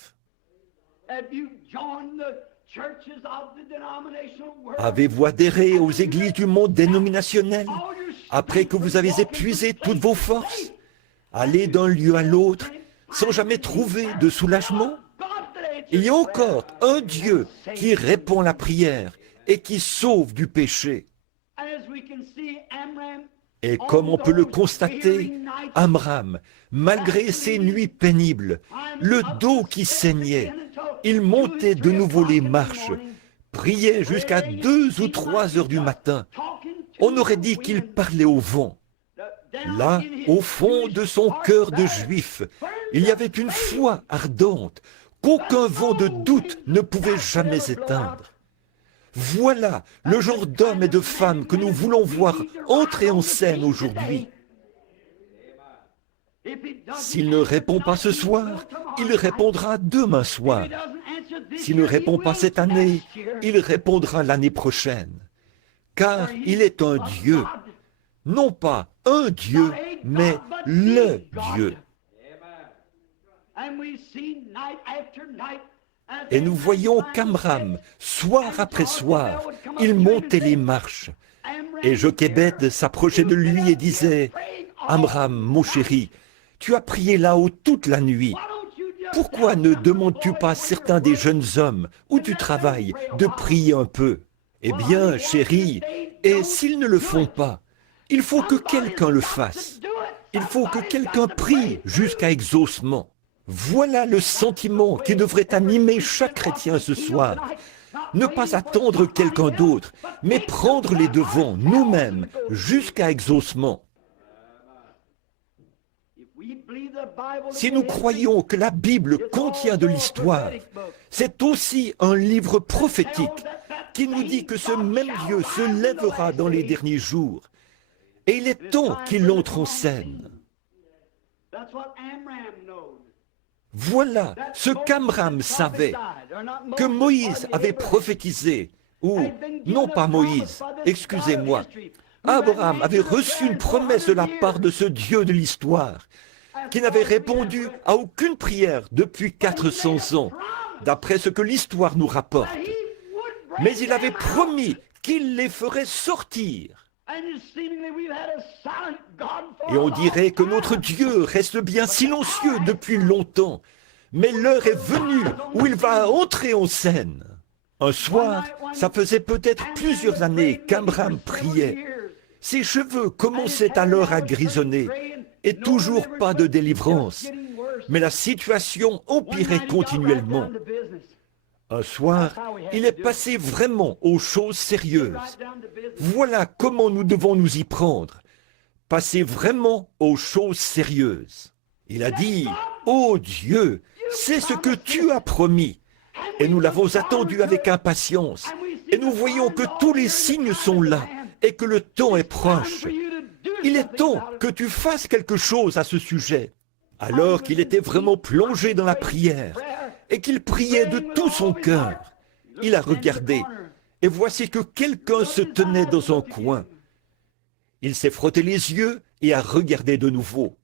Avez-vous adhéré aux églises du monde dénominationnel après que vous avez épuisé toutes vos forces? Allez d'un lieu à l'autre sans jamais trouver de soulagement? Il y a encore un Dieu qui répond à la prière et qui sauve du péché. Et comme on peut le constater, Amram, malgré ses nuits pénibles, le dos qui saignait, il montait de nouveau les marches, priait jusqu'à 2 ou 3 heures du matin. On aurait dit qu'il parlait au vent. Là, au fond de son cœur de juif, il y avait une foi ardente qu'aucun vent de doute ne pouvait jamais éteindre. Voilà le genre d'hommes et de femmes que nous voulons voir entrer en scène aujourd'hui. S'il ne répond pas ce soir, il répondra demain soir. S'il ne répond pas cette année, il répondra l'année prochaine. Car il est un Dieu. Non pas un Dieu, mais le Dieu. Et nous voyons qu'Amram, soir après soir, il montait les marches. Et Jochébed s'approchait de lui et disait, « Amram, mon chéri, tu as prié là-haut toute la nuit. Pourquoi ne demandes-tu pas à certains des jeunes hommes où tu travailles de prier un peu? Eh bien, chéri, et s'ils ne le font pas, il faut que quelqu'un le fasse. Il faut que quelqu'un prie jusqu'à exaucement. » Voilà le sentiment qui devrait animer chaque chrétien ce soir. Ne pas attendre quelqu'un d'autre, mais prendre les devants nous-mêmes jusqu'à exaucement. Si nous croyons que la Bible contient de l'histoire, c'est aussi un livre prophétique qui nous dit que ce même Dieu se lèvera dans les derniers jours. Et il est temps qu'il entre en scène. Voilà ce qu'Amram savait, que Moïse avait prophétisé Ou, non pas Moïse, excusez-moi, Abraham avait reçu une promesse de la part de ce Dieu de l'histoire, qui n'avait répondu à aucune prière depuis 400 ans, d'après ce que l'histoire nous rapporte. Mais il avait promis qu'il les ferait sortir. Et on dirait que notre Dieu reste bien silencieux depuis longtemps, mais l'heure est venue où il va entrer en scène. Un soir, ça faisait peut-être plusieurs années qu'Abraham priait. Ses cheveux commençaient alors à grisonner, et toujours pas de délivrance. Mais la situation empirait continuellement. Un soir, il est passé vraiment aux choses sérieuses. Voilà comment nous devons nous y prendre. Passer vraiment aux choses sérieuses. Il a dit, « Ô Dieu, c'est ce que tu as promis. » Et nous l'avons attendu avec impatience. Et nous voyons que tous les signes sont là et que le temps est proche. Il est temps que tu fasses quelque chose à ce sujet. Alors qu'il était vraiment plongé dans la prière et qu'il priait de tout son cœur, il a regardé et voici que quelqu'un se tenait dans un coin. Il s'est frotté les yeux et a regardé de nouveau.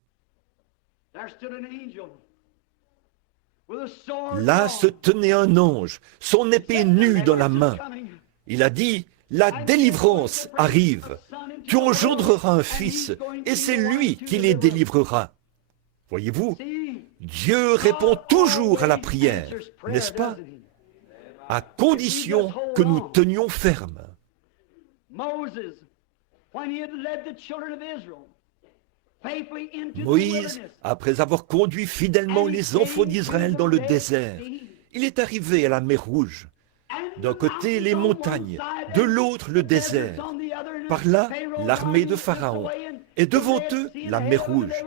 Là se tenait un ange, son épée nue dans la main. Il a dit, « La délivrance arrive. Tu engendreras un fils, et c'est lui qui les délivrera. » Voyez-vous, Dieu répond toujours à la prière, n'est-ce pas? À condition que nous tenions ferme. Moïse, après avoir conduit fidèlement les enfants d'Israël dans le désert, il est arrivé à la mer Rouge. D'un côté, les montagnes, de l'autre, le désert. Par là, l'armée de Pharaon, et devant eux, la mer Rouge.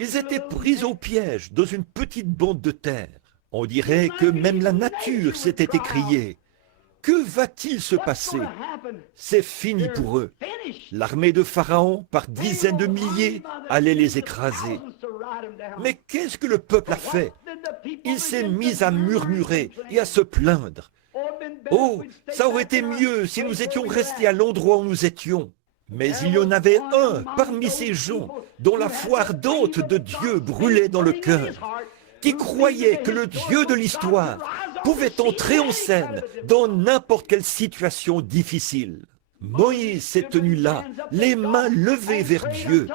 Ils étaient pris au piège dans une petite bande de terre. On dirait que même la nature s'était écriée. Que va-t-il se passer? C'est fini pour eux. L'armée de Pharaon, par dizaines de milliers, allait les écraser. Mais qu'est-ce que le peuple a fait? Il s'est mis à murmurer et à se plaindre. Oh, ça aurait été mieux si nous étions restés à l'endroit où nous étions. Mais il y en avait un parmi ces gens dont la foi ardente de Dieu brûlait dans le cœur, qui croyait que le Dieu de l'histoire pouvait entrer en scène dans n'importe quelle situation difficile. Moïse s'est tenu là, les mains levées vers Dieu.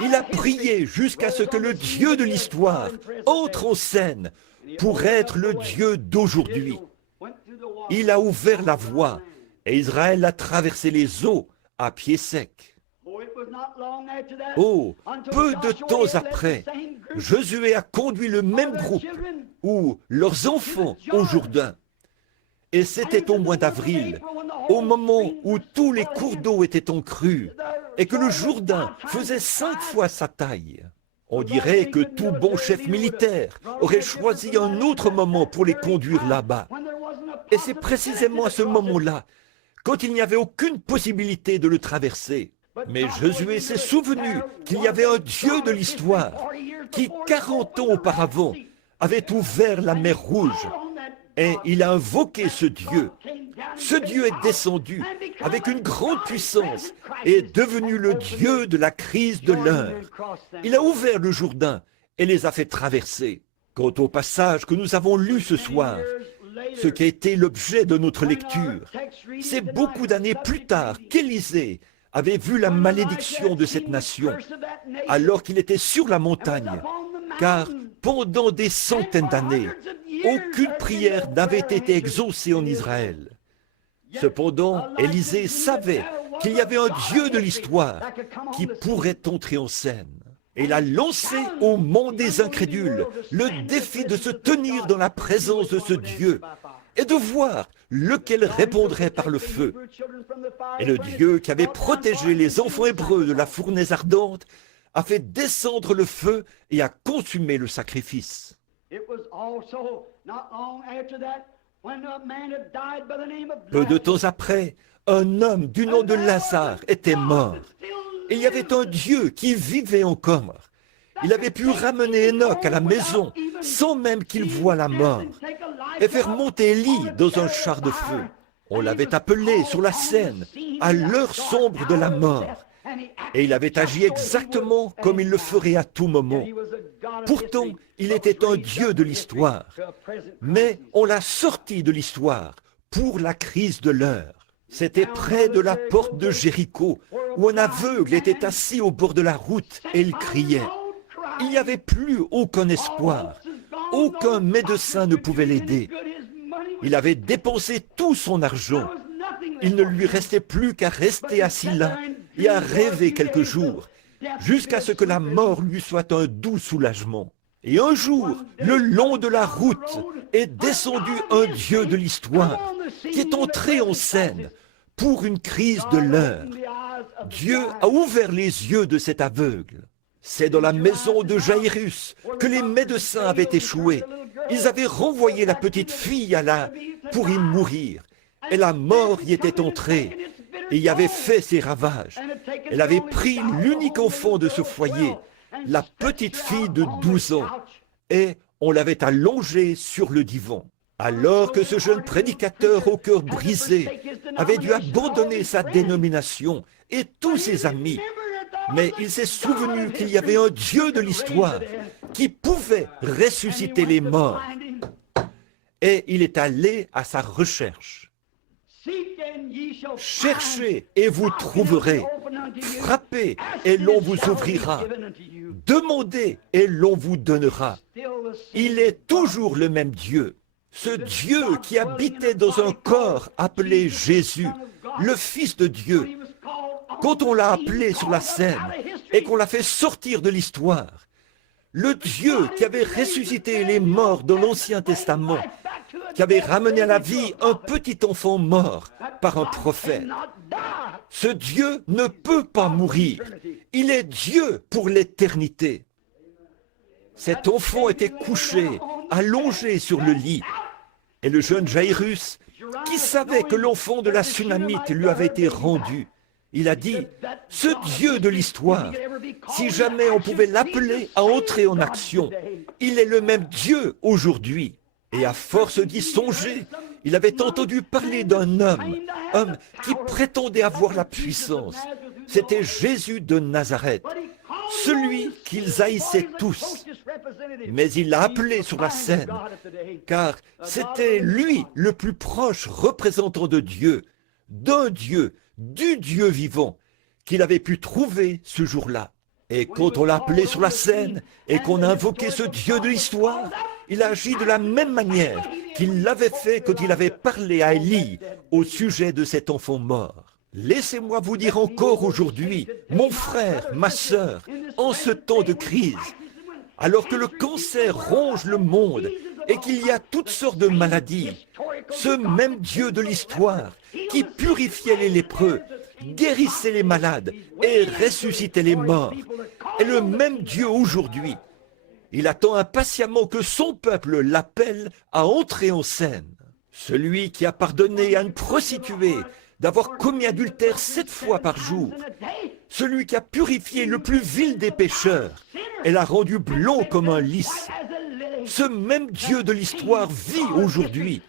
Il a prié jusqu'à ce que le Dieu de l'histoire entre en scène pour être le Dieu d'aujourd'hui. Il a ouvert la voie et Israël a traversé les eaux à pied sec. Oh, peu de temps après, Josué a conduit le même groupe, ou leurs enfants, au Jourdain. Et c'était au mois d'avril, au moment où tous les cours d'eau étaient en crue, et que le Jourdain faisait 5 fois sa taille. On dirait que tout bon chef militaire aurait choisi un autre moment pour les conduire là-bas. Et c'est précisément à ce moment-là, quand il n'y avait aucune possibilité de le traverser. Mais Josué s'est souvenu qu'il y avait un Dieu de l'histoire qui, 40 ans auparavant, avait ouvert la mer Rouge. Et il a invoqué ce Dieu. Ce Dieu est descendu avec une grande puissance et est devenu le Dieu de la crise de l'heure. Il a ouvert le Jourdain et les a fait traverser. Quant au passage que nous avons lu ce soir, ce qui a été l'objet de notre lecture, c'est beaucoup d'années plus tard qu'Élisée avait vu la malédiction de cette nation, alors qu'il était sur la montagne, car pendant des centaines d'années, aucune prière n'avait été exaucée en Israël. Cependant, Élisée savait qu'il y avait un Dieu de l'histoire qui pourrait entrer en scène. Et il a lancé au monde des incrédules le défi de se tenir dans la présence de ce Dieu et de voir lequel répondrait par le feu. Et le Dieu qui avait protégé les enfants hébreux de la fournaise ardente a fait descendre le feu et a consumé le sacrifice. Peu de temps après, un homme du nom de Lazare était mort. Il y avait un Dieu qui vivait encore. Il avait pu ramener Enoch à la maison sans même qu'il voie la mort et faire monter Élie dans un char de feu. On l'avait appelé sur la scène à l'heure sombre de la mort. Et il avait agi exactement comme il le ferait à tout moment. Pourtant, il était un Dieu de l'histoire. Mais on l'a sorti de l'histoire pour la crise de l'heure. C'était près de la porte de Jéricho, où un aveugle était assis au bord de la route et il criait. Il n'y avait plus aucun espoir. Aucun médecin ne pouvait l'aider. Il avait dépensé tout son argent. Il ne lui restait plus qu'à rester assis là et à rêver quelques jours, jusqu'à ce que la mort lui soit un doux soulagement. Et un jour, le long de la route, est descendu un Dieu de l'histoire, qui est entré en scène pour une crise de l'heure. Dieu a ouvert les yeux de cet aveugle. C'est dans la maison de Jairus que les médecins avaient échoué. Ils avaient renvoyé la petite fille pour y mourir. Et la mort y était entrée et y avait fait ses ravages. Elle avait pris l'unique enfant de ce foyer, la petite fille de 12 ans, et on l'avait allongée sur le divan. Alors que ce jeune prédicateur au cœur brisé avait dû abandonner sa dénomination et tous ses amis, mais il s'est souvenu qu'il y avait un Dieu de l'histoire qui pouvait ressusciter les morts. Et il est allé à sa recherche. Cherchez et vous trouverez. Frappez et l'on vous ouvrira. Demandez et l'on vous donnera. Il est toujours le même Dieu. Ce Dieu qui habitait dans un corps appelé Jésus, le Fils de Dieu. Quand on l'a appelé sur la scène et qu'on l'a fait sortir de l'histoire, le Dieu qui avait ressuscité les morts dans l'Ancien Testament, qui avait ramené à la vie un petit enfant mort par un prophète. Ce Dieu ne peut pas mourir. Il est Dieu pour l'éternité. Cet enfant était couché, allongé sur le lit. Et le jeune Jairus, qui savait que l'enfant de la Sunamite lui avait été rendu, il a dit, ce Dieu de l'histoire, si jamais on pouvait l'appeler à entrer en action, il est le même Dieu aujourd'hui. Et à force d'y songer, il avait entendu parler d'un homme qui prétendait avoir la puissance. C'était Jésus de Nazareth, celui qu'ils haïssaient tous. Mais il l'a appelé sur la scène, car c'était lui le plus proche représentant de Dieu, d'un Dieu, du Dieu vivant, qu'il avait pu trouver ce jour-là. Et quand on l'a appelé sur la scène et qu'on a invoqué ce Dieu de l'histoire, il a agi de la même manière qu'il l'avait fait quand il avait parlé à Élie au sujet de cet enfant mort. Laissez-moi vous dire encore aujourd'hui, mon frère, ma sœur, en ce temps de crise, alors que le cancer ronge le monde et qu'il y a toutes sortes de maladies, ce même Dieu de l'histoire qui purifiait les lépreux, guérissait les malades et ressuscitait les morts, est le même Dieu aujourd'hui. Il attend impatiemment que son peuple l'appelle à entrer en scène. Celui qui a pardonné à une prostituée d'avoir commis adultère 7 fois par jour. Celui qui a purifié le plus vil des pécheurs et l'a rendu blond comme un lys. Ce même Dieu de l'histoire vit aujourd'hui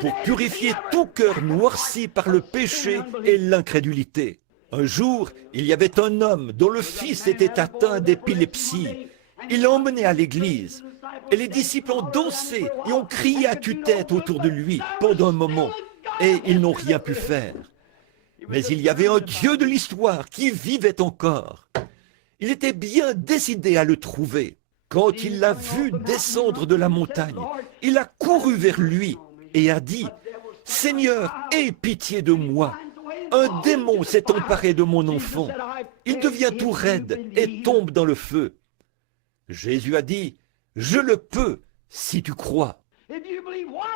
pour purifier tout cœur noirci par le péché et l'incrédulité. Un jour, il y avait un homme dont le fils était atteint d'épilepsie. Il l'a emmené à l'église et les disciples ont dansé et ont crié à tue-tête autour de lui pendant un moment et ils n'ont rien pu faire. Mais il y avait un Dieu de l'histoire qui vivait encore. Il était bien décidé à le trouver. Quand il l'a vu descendre de la montagne, il a couru vers lui et a dit « Seigneur, aie pitié de moi. Un démon s'est emparé de mon enfant. Il devient tout raide et tombe dans le feu. » Jésus a dit « Je le peux si tu crois. »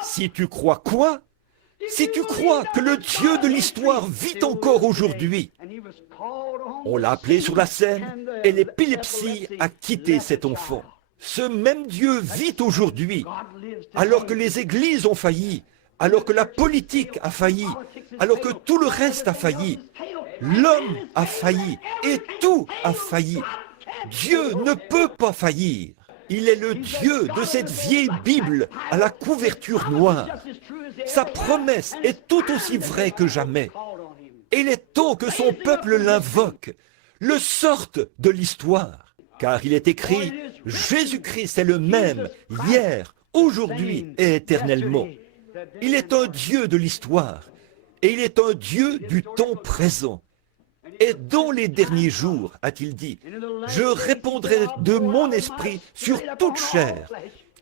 Si tu crois quoi? Si tu crois que le Dieu de l'histoire vit encore aujourd'hui. On l'a appelé sur la scène et l'épilepsie a quitté cet enfant. Ce même Dieu vit aujourd'hui, alors que les églises ont failli, alors que la politique a failli, alors que tout le reste a failli. L'homme a failli et tout a failli. Dieu ne peut pas faillir. Il est le Dieu de cette vieille Bible à la couverture noire. Sa promesse est tout aussi vraie que jamais. Et il est temps que son peuple l'invoque, le sorte de l'histoire. Car il est écrit, Jésus-Christ est le même, hier, aujourd'hui et éternellement. Il est un Dieu de l'histoire, et il est un Dieu du temps présent. Et dans les derniers jours, a-t-il dit, je répandrai de mon esprit sur toute chair,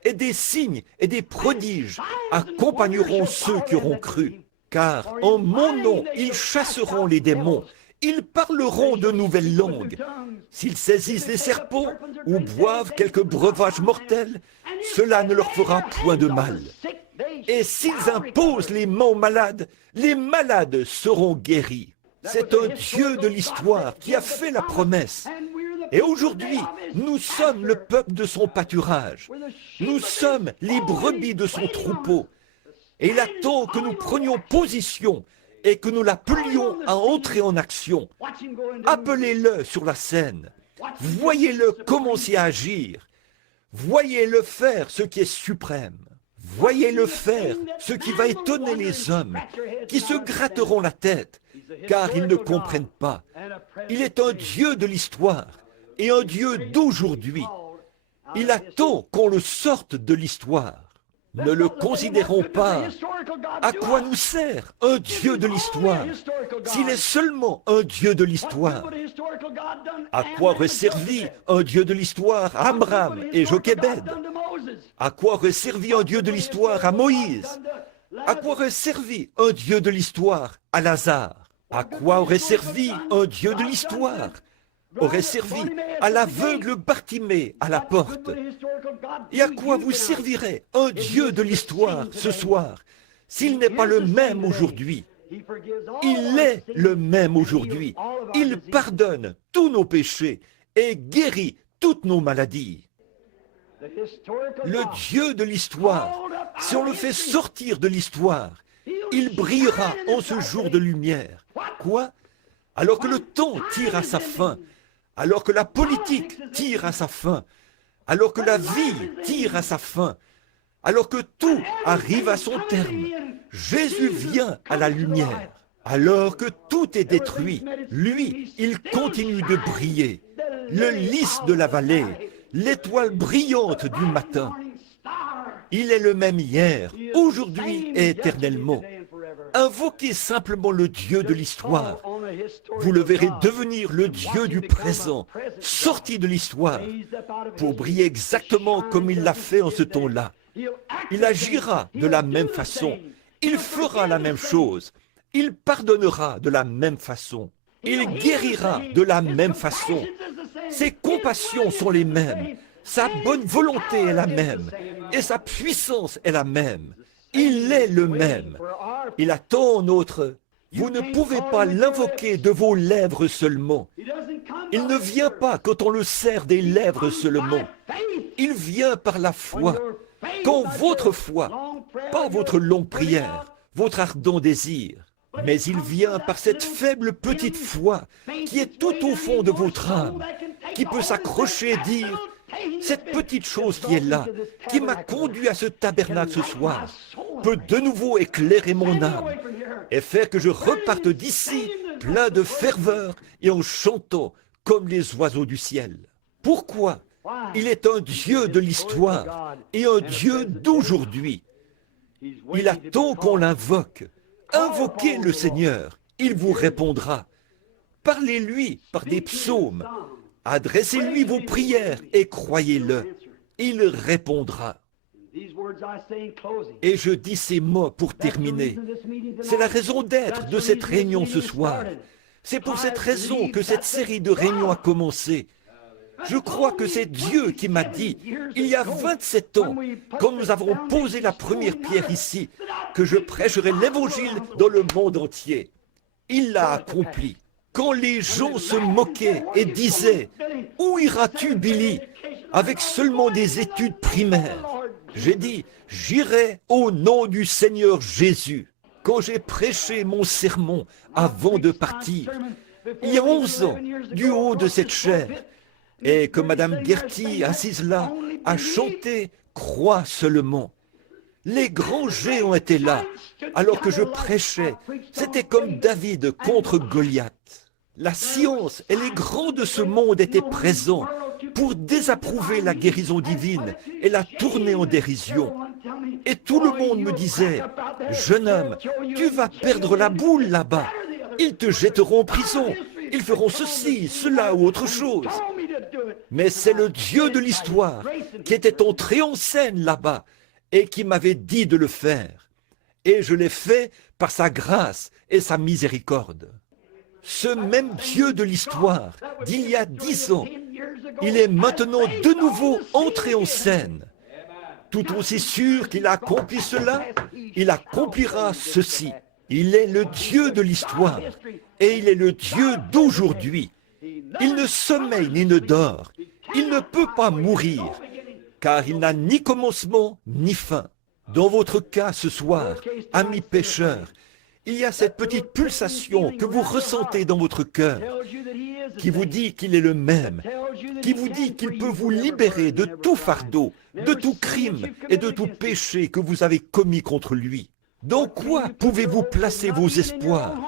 et des signes et des prodiges accompagneront ceux qui auront cru. Car en mon nom, ils chasseront les démons, ils parleront de nouvelles langues. S'ils saisissent des serpents ou boivent quelques breuvages mortels, cela ne leur fera point de mal. Et s'ils imposent les mains aux malades, les malades seront guéris. C'est un Dieu de l'histoire qui a fait la promesse. Et aujourd'hui, nous sommes le peuple de son pâturage. Nous sommes les brebis de son troupeau. Et il attend que nous prenions position et que nous l'appelions à entrer en action. Appelez-le sur la scène. Voyez-le commencer à agir. Voyez-le faire ce qui est suprême. Voyez-le faire ce qui va étonner les hommes, qui se gratteront la tête, car ils ne comprennent pas. Il est un Dieu de l'histoire et un Dieu d'aujourd'hui. Il attend qu'on le sorte de l'histoire. Ne le considérons pas. À quoi nous sert un Dieu de l'histoire s'il est seulement un Dieu de l'histoire? À quoi aurait servi un Dieu de l'histoire à Amram et Jochébed? À quoi aurait servi un Dieu de l'histoire à Moïse? À quoi aurait servi un Dieu de l'histoire à Lazare? À quoi aurait servi un Dieu de l'histoire? Aurait servi à l'aveugle Bartimée à la porte. Et à quoi vous servirait un Dieu de l'histoire ce soir s'il n'est pas le même aujourd'hui? Il est le même aujourd'hui. Il pardonne tous nos péchés et guérit toutes nos maladies. Le Dieu de l'histoire, si on le fait sortir de l'histoire, il brillera en ce jour de lumière. Quoi? Alors que le temps tire à sa fin, alors que la politique tire à sa fin, alors que la vie tire à sa fin, alors que tout arrive à son terme, Jésus vient à la lumière. Alors que tout est détruit, lui, il continue de briller. Le lys de la vallée, l'étoile brillante du matin. Il est le même hier, aujourd'hui et éternellement. Invoquez simplement le Dieu de l'histoire. Vous le verrez devenir le Dieu du présent, sorti de l'histoire, pour briller exactement comme il l'a fait en ce temps-là. Il agira de la même façon. Il fera la même chose. Il pardonnera de la même façon. Il guérira de la même façon. Ses compassions sont les mêmes. Sa bonne volonté est la même. Et sa puissance est la même. Il est le même. Il attend notre... Vous ne pouvez pas l'invoquer de vos lèvres seulement. Il ne vient pas quand on le serre des lèvres seulement. Il vient par la foi. Quand votre foi, pas votre longue prière, votre ardent désir, mais il vient par cette faible petite foi qui est tout au fond de votre âme, qui peut s'accrocher et dire, cette petite chose qui est là, qui m'a conduit à ce tabernacle ce soir, peut de nouveau éclairer mon âme et faire que je reparte d'ici plein de ferveur et en chantant comme les oiseaux du ciel. Pourquoi? Il est un Dieu de l'histoire et un Dieu d'aujourd'hui. Il attend qu'on l'invoque. Invoquez le Seigneur, il vous répondra. Parlez-lui par des psaumes. Adressez-lui vos prières et croyez-le. Il répondra. Et je dis ces mots pour terminer. C'est la raison d'être de cette réunion ce soir. C'est pour cette raison que cette série de réunions a commencé. Je crois que c'est Dieu qui m'a dit, il y a 27 ans, quand nous avons posé la première pierre ici, que je prêcherai l'évangile dans le monde entier. Il l'a accompli. Quand les gens se moquaient et disaient, « Où iras-tu, Billy, avec seulement des études primaires ?» J'ai dit, « J'irai au nom du Seigneur Jésus. » Quand j'ai prêché mon sermon avant de partir, il y a 11 ans, du haut de cette chaire, et que Madame Gertie, assise là, à chanter « Crois seulement ». Les grands géants étaient là, alors que je prêchais. C'était comme David contre Goliath. La science et les grands de ce monde étaient présents pour désapprouver la guérison divine et la tourner en dérision. Et tout le monde me disait, « Jeune homme, tu vas perdre la boule là-bas. Ils te jetteront en prison. Ils feront ceci, cela ou autre chose. » Mais c'est le Dieu de l'histoire qui était entré en scène là-bas et qui m'avait dit de le faire. Et je l'ai fait par sa grâce et sa miséricorde. Ce même Dieu de l'histoire d'il y a 10 ans, il est maintenant de nouveau entré en scène. Tout aussi sûr qu'il a accompli cela, il accomplira ceci. Il est le Dieu de l'histoire et il est le Dieu d'aujourd'hui. Il ne sommeille ni ne dort. Il ne peut pas mourir, car il n'a ni commencement ni fin. Dans votre cas ce soir, amis pécheurs, il y a cette petite pulsation que vous ressentez dans votre cœur, qui vous dit qu'il est le même, qui vous dit qu'il peut vous libérer de tout fardeau, de tout crime et de tout péché que vous avez commis contre lui. Dans quoi pouvez-vous placer vos espoirs?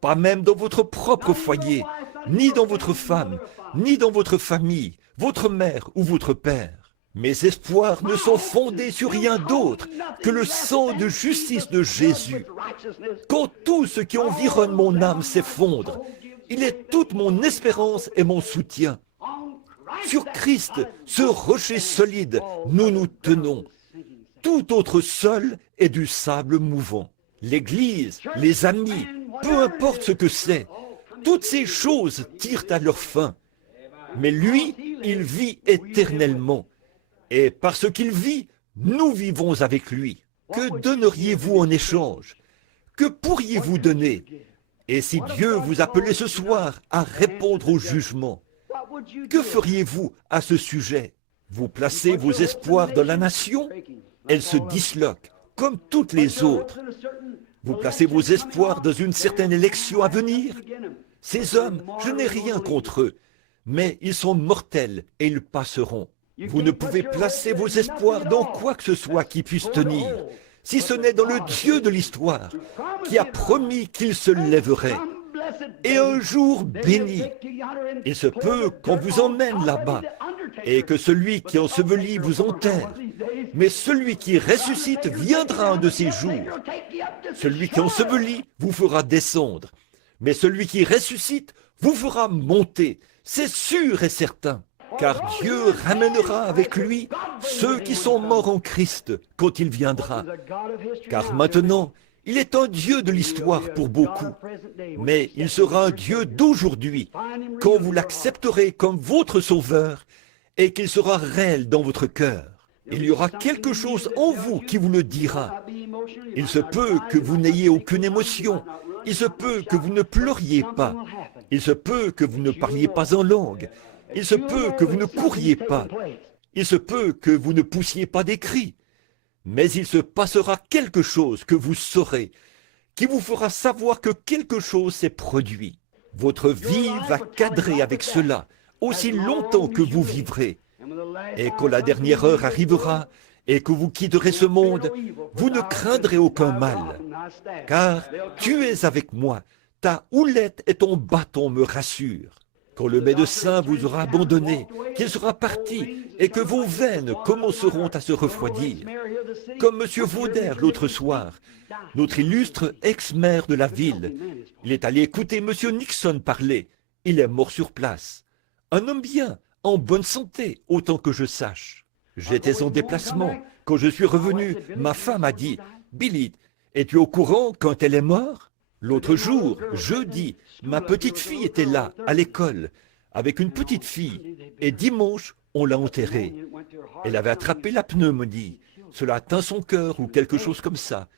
Pas même dans votre propre foyer, ni dans votre femme, ni dans votre famille, votre mère ou votre père. Mes espoirs ne sont fondés sur rien d'autre que le sang de justice de Jésus. Quand tout ce qui environne mon âme s'effondre, il est toute mon espérance et mon soutien. Sur Christ, ce rocher solide, nous nous tenons. Tout autre sol est du sable mouvant. L'Église, les amis, peu importe ce que c'est, toutes ces choses tirent à leur fin. Mais lui, il vit éternellement. Et parce qu'il vit, nous vivons avec lui. Que donneriez-vous en échange? Que pourriez-vous donner? Et si Dieu vous appelait ce soir à répondre au jugement, que feriez-vous à ce sujet? Vous placez vos espoirs dans la nation? Elle se disloque, comme toutes les autres. Vous placez vos espoirs dans une certaine élection à venir? Ces hommes, je n'ai rien contre eux, mais ils sont mortels et ils passeront. Vous ne pouvez placer vos espoirs dans quoi que ce soit qui puisse tenir, si ce n'est dans le Dieu de l'histoire, qui a promis qu'il se lèverait. Et un jour béni, il se peut qu'on vous emmène là-bas, et que celui qui ensevelit vous enterre. Mais celui qui ressuscite viendra un de ces jours. Celui qui ensevelit vous fera descendre, mais celui qui ressuscite vous fera monter. C'est sûr et certain. Car Dieu ramènera avec lui ceux qui sont morts en Christ quand il viendra. Car maintenant, il est un Dieu de l'histoire pour beaucoup, mais il sera un Dieu d'aujourd'hui quand vous l'accepterez comme votre sauveur et qu'il sera réel dans votre cœur. Il y aura quelque chose en vous qui vous le dira. Il se peut que vous n'ayez aucune émotion. Il se peut que vous ne pleuriez pas. Il se peut que vous ne parliez pas en langue. Il se peut que vous ne couriez pas. Il se peut que vous ne poussiez pas des cris. Mais il se passera quelque chose que vous saurez, qui vous fera savoir que quelque chose s'est produit. Votre vie va cadrer avec cela, aussi longtemps que vous vivrez. Et quand la dernière heure arrivera, et que vous quitterez ce monde, vous ne craindrez aucun mal. Car tu es avec moi, ta houlette et ton bâton me rassurent. Quand le médecin vous aura abandonné, qu'il sera parti, et que vos veines commenceront à se refroidir. Comme M. Vauder l'autre soir, notre illustre ex-maire de la ville. Il est allé écouter M. Nixon parler. Il est mort sur place. Un homme bien, en bonne santé, autant que je sache. J'étais en déplacement. Quand je suis revenu, ma femme a dit, « Billy, es-tu au courant quand elle est morte ?» L'autre jour, jeudi, ma petite fille était là, à l'école, avec une petite fille, et dimanche, on l'a enterrée. Elle avait attrapé la pneumonie. Cela atteint son cœur ou quelque chose comme ça.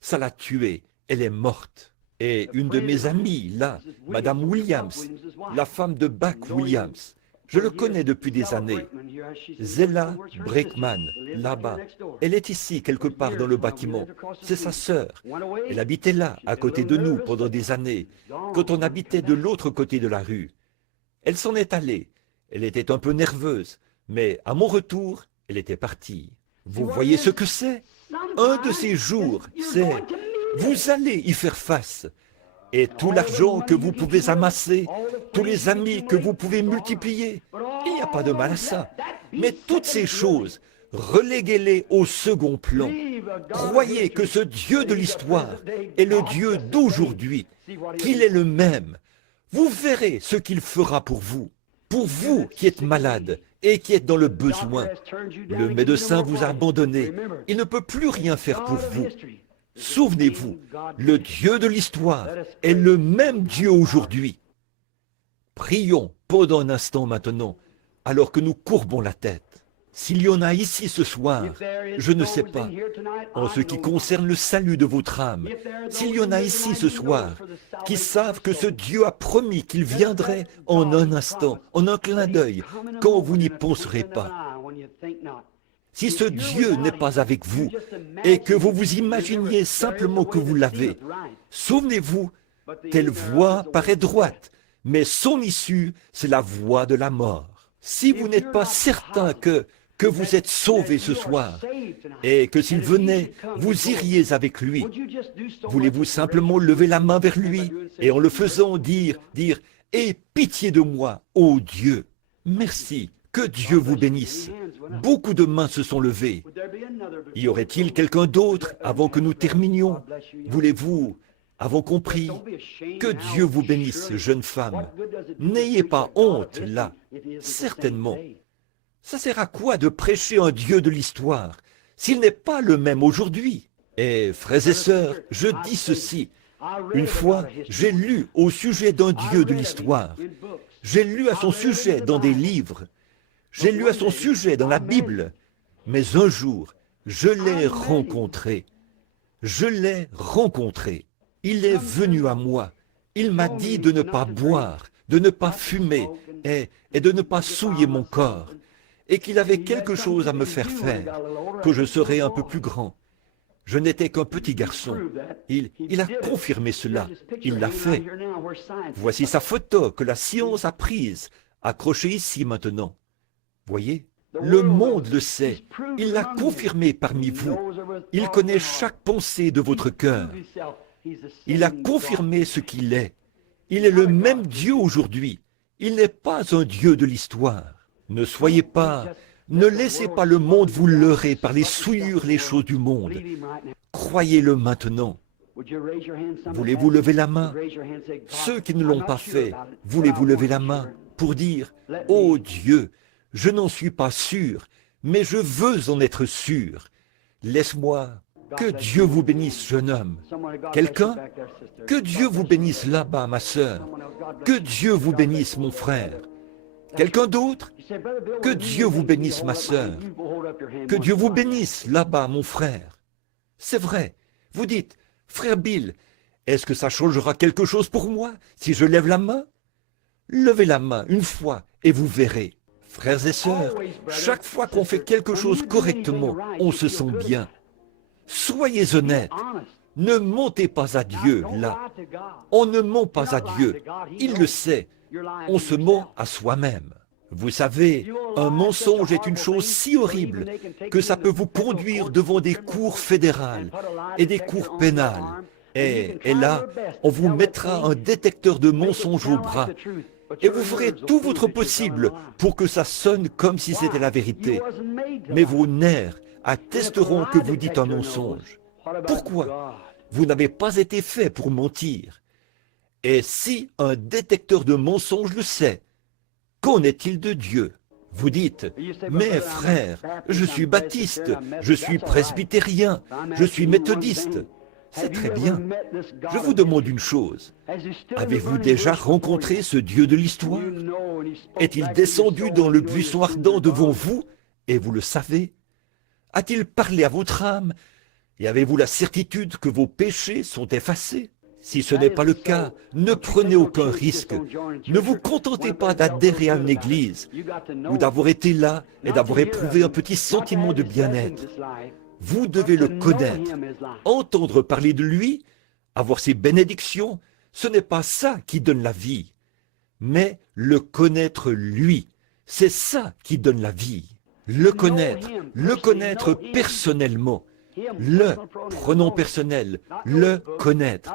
Ça l'a tuée. Elle est morte. Et une de mes amies, là, Madame Williams, la femme de Buck Williams, je le connais depuis des années. Zella Breckman, là-bas. Elle est ici, quelque part dans le bâtiment. C'est sa sœur. Elle habitait là, à côté de nous, pendant des années, quand on habitait de l'autre côté de la rue. Elle s'en est allée. Elle était un peu nerveuse. Mais à mon retour, elle était partie. Vous voyez ce que c'est? Un de ces jours, c'est vous allez y faire face. Et tout l'argent que vous pouvez amasser, tous les amis que vous pouvez multiplier, il n'y a pas de mal à ça. Mais toutes ces choses, reléguez-les au second plan. Croyez que ce Dieu de l'histoire est le Dieu d'aujourd'hui, qu'il est le même. Vous verrez ce qu'il fera pour vous. Pour vous qui êtes malade et qui êtes dans le besoin, le médecin vous a abandonné. Il ne peut plus rien faire pour vous. Souvenez-vous, le Dieu de l'histoire est le même Dieu aujourd'hui. Prions pendant un instant maintenant, alors que nous courbons la tête. S'il y en a ici ce soir, je ne sais pas, en ce qui concerne le salut de votre âme, s'il y en a ici ce soir qui savent que ce Dieu a promis qu'il viendrait en un instant, en un clin d'œil, quand vous n'y penserez pas. Si ce Dieu n'est pas avec vous et que vous vous imaginiez simplement que vous l'avez, souvenez-vous, telle voie paraît droite, mais son issue, c'est la voie de la mort. Si vous n'êtes pas certain que vous êtes sauvé ce soir et que s'il venait, vous iriez avec lui, voulez-vous simplement lever la main vers lui et en le faisant dire « Aie pitié de moi, ô Dieu !» Merci, que Dieu vous bénisse. Beaucoup de mains se sont levées. Y aurait-il quelqu'un d'autre avant que nous terminions? Voulez-vous, avons compris? Que Dieu vous bénisse, jeune femme. N'ayez pas honte, là, certainement. Ça sert à quoi de prêcher un Dieu de l'histoire s'il n'est pas le même aujourd'hui? Et frères et sœurs, je dis ceci. Une fois, j'ai lu au sujet d'un Dieu de l'histoire. J'ai lu à son sujet dans des livres. J'ai lu à son sujet dans la Bible. Mais un jour, je l'ai rencontré. Je l'ai rencontré. Il est venu à moi. Il m'a dit de ne pas boire, de ne pas fumer et de ne pas souiller mon corps. Et qu'il avait quelque chose à me faire faire, que je serais un peu plus grand. Je n'étais qu'un petit garçon. Il a confirmé cela. Il l'a fait. Voici sa photo que la science a prise, accrochée ici maintenant. Voyez, le monde le sait. Il l'a confirmé parmi vous. Il connaît chaque pensée de votre cœur. Il a confirmé ce qu'il est. Il est le même Dieu aujourd'hui. Il n'est pas un Dieu de l'histoire. Ne soyez pas, ne laissez pas le monde vous leurrer par les souillures, les choses du monde. Croyez-le maintenant. Voulez-vous lever la main? Ceux qui ne l'ont pas fait, voulez-vous lever la main pour dire « Oh Dieu, je n'en suis pas sûr, mais je veux en être sûr. Laisse-moi. » Que Dieu vous bénisse, jeune homme. Quelqu'un? Que Dieu vous bénisse là-bas, ma sœur. Que Dieu vous bénisse, mon frère. Quelqu'un d'autre? Que Dieu vous bénisse, ma sœur. Que Dieu vous bénisse là-bas, mon frère. C'est vrai. Vous dites, frère Bill, est-ce que ça changera quelque chose pour moi si je lève la main? Levez la main une fois et vous verrez. Frères et sœurs, chaque fois qu'on fait quelque chose correctement, on se sent bien. Soyez honnêtes. Ne mentez pas à Dieu, là. On ne ment pas à Dieu. Il le sait. On se ment à soi-même. Vous savez, un mensonge est une chose si horrible que ça peut vous conduire devant des cours fédérales et des cours pénales. Et là, on vous mettra un détecteur de mensonges au bras. Et vous ferez tout votre possible pour que ça sonne comme si c'était la vérité. Mais vos nerfs attesteront que vous dites un mensonge. Pourquoi? Vous n'avez pas été fait pour mentir. Et si un détecteur de mensonges le sait, qu'en est-il de Dieu? Vous dites, mais frère, je suis baptiste, je suis presbytérien, je suis méthodiste. C'est très bien. Je vous demande une chose. Avez-vous déjà rencontré ce Dieu de l'histoire? Est-il descendu dans le buisson ardent devant vous, et vous le savez? A-t-il parlé à votre âme, et avez-vous la certitude que vos péchés sont effacés? Si ce n'est pas le cas, ne prenez aucun risque. Ne vous contentez pas d'adhérer à une église ou d'avoir été là et d'avoir éprouvé un petit sentiment de bien-être. Vous devez le connaître. Entendre parler de lui, avoir ses bénédictions, ce n'est pas ça qui donne la vie, mais le connaître lui. C'est ça qui donne la vie. Le connaître personnellement. Le pronom personnel, le connaître.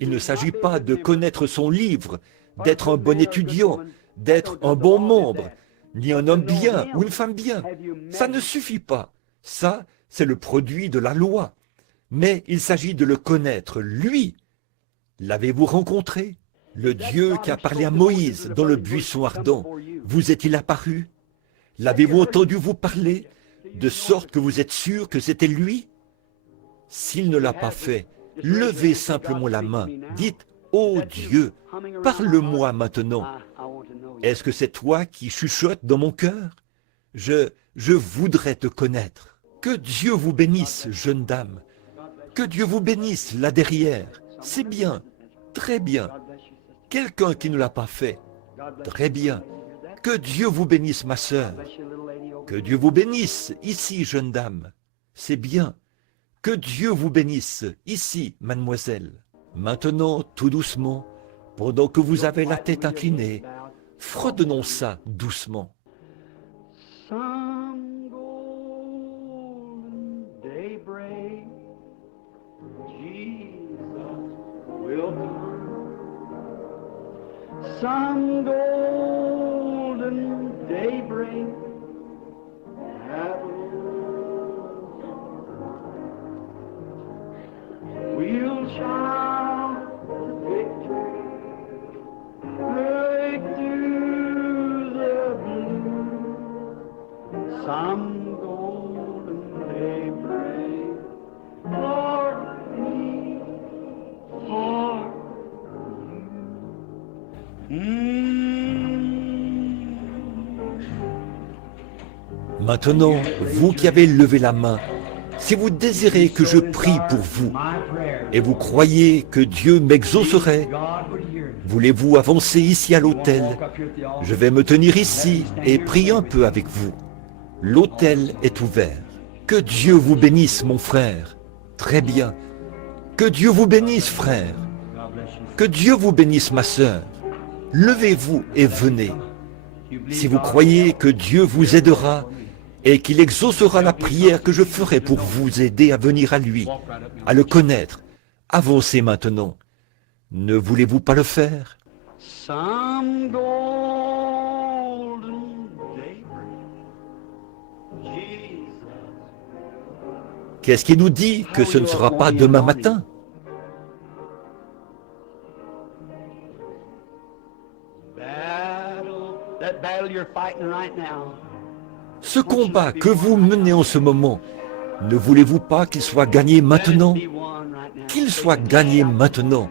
Il ne s'agit pas de connaître son livre, d'être un bon étudiant, d'être un bon membre, ni un homme bien ou une femme bien. Ça ne suffit pas. Ça, c'est le produit de la loi. Mais il s'agit de le connaître, lui. L'avez-vous rencontré? Le Dieu qui a parlé à Moïse dans le buisson ardent, vous est-il apparu? L'avez-vous entendu vous parler, de sorte que vous êtes sûr que c'était lui? S'il ne l'a pas fait, levez simplement la main, dites « Ô Dieu, parle-moi maintenant. Est-ce que c'est toi qui chuchotes dans mon cœur? Je voudrais te connaître. Que Dieu vous bénisse, jeune dame. Que Dieu vous bénisse là derrière. C'est bien, très bien. Quelqu'un qui ne l'a pas fait, très bien. Que Dieu vous bénisse, ma sœur. Que Dieu vous bénisse ici, jeune dame. C'est bien. Que Dieu vous bénisse ici, mademoiselle. Maintenant, tout doucement, pendant que vous avez la tête inclinée, fredonnons ça doucement. Some golden daybreak, Jesus will come. Some golden daybreak, we'll shout victory, break through the blue. Some golden daybreak for me, for you. Maintenant, vous qui avez levé la main, si vous désirez que je prie pour vous, et vous croyez que Dieu m'exaucerait, voulez-vous avancer ici à l'autel? Je vais me tenir ici et prier un peu avec vous. L'autel est ouvert. Que Dieu vous bénisse, mon frère. Très bien. Que Dieu vous bénisse, frère. Que Dieu vous bénisse, ma sœur. Levez-vous et venez. Si vous croyez que Dieu vous aidera et qu'il exaucera la prière que je ferai pour vous aider à venir à lui, à le connaître, avancez maintenant. Ne voulez-vous pas le faire? Some golden daybreak, Jesus. Qu'est-ce qui nous dit que ce ne sera pas demain matin? That battle you're fighting right now. Ce combat que vous menez en ce moment, ne voulez-vous pas qu'il soit gagné maintenant? Qu'il soit gagné maintenant,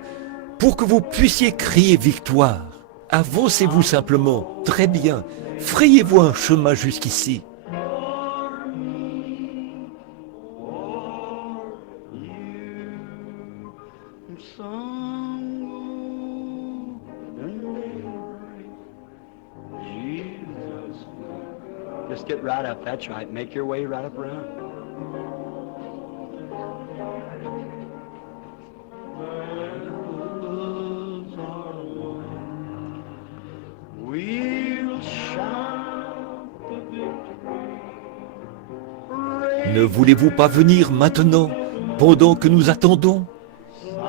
pour que vous puissiez crier victoire. Avancez-vous simplement, très bien, frayez-vous un chemin jusqu'ici. Just get right up, that's right. Make your way right up around. We'll shout the victory. Ne voulez-vous pas venir maintenant, pendant que nous attendons?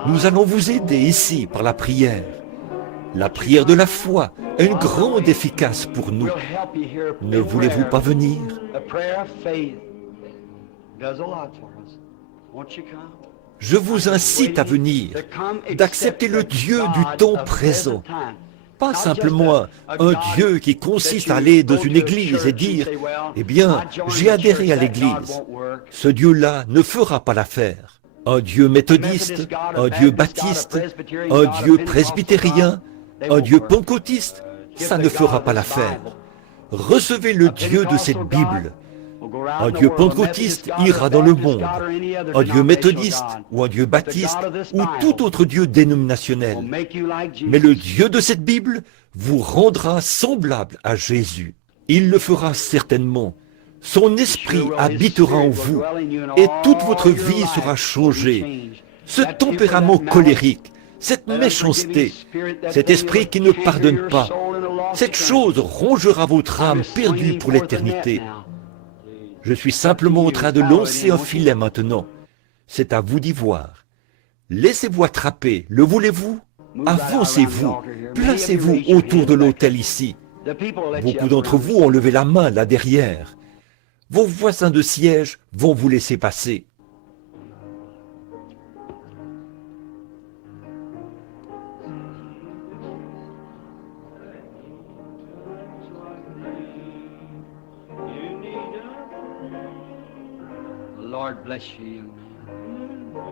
Nous allons vous aider ici par la prière. La prière de la foi est une grande efficace pour nous. Ne voulez-vous pas venir? Je vous incite à venir, d'accepter le Dieu du temps présent. Pas simplement un Dieu qui consiste à aller dans une église et dire « Eh bien, j'ai adhéré à l'église ». Ce Dieu-là ne fera pas l'affaire. Un Dieu méthodiste, un Dieu baptiste, un Dieu presbytérien, un Dieu pentecôtiste, ça ne fera pas l'affaire. Recevez le Dieu de cette Bible. Un Dieu pentecôtiste ira dans le monde. Un Dieu méthodiste ou un Dieu baptiste ou tout autre Dieu dénominationnel. Mais le Dieu de cette Bible vous rendra semblable à Jésus. Il le fera certainement. Son esprit habitera en vous et toute votre vie sera changée. Ce tempérament colérique, cette méchanceté, cet esprit qui ne pardonne pas, Cette chose rongera votre âme perdue pour l'éternité. Je suis simplement en train de lancer un filet maintenant. C'est à vous d'y voir. Laissez-vous attraper, le voulez-vous? Avancez-vous, placez-vous autour de l'autel ici. Beaucoup d'entre vous ont levé la main là derrière. Vos voisins de siège vont vous laisser passer. Lord bless you, young man.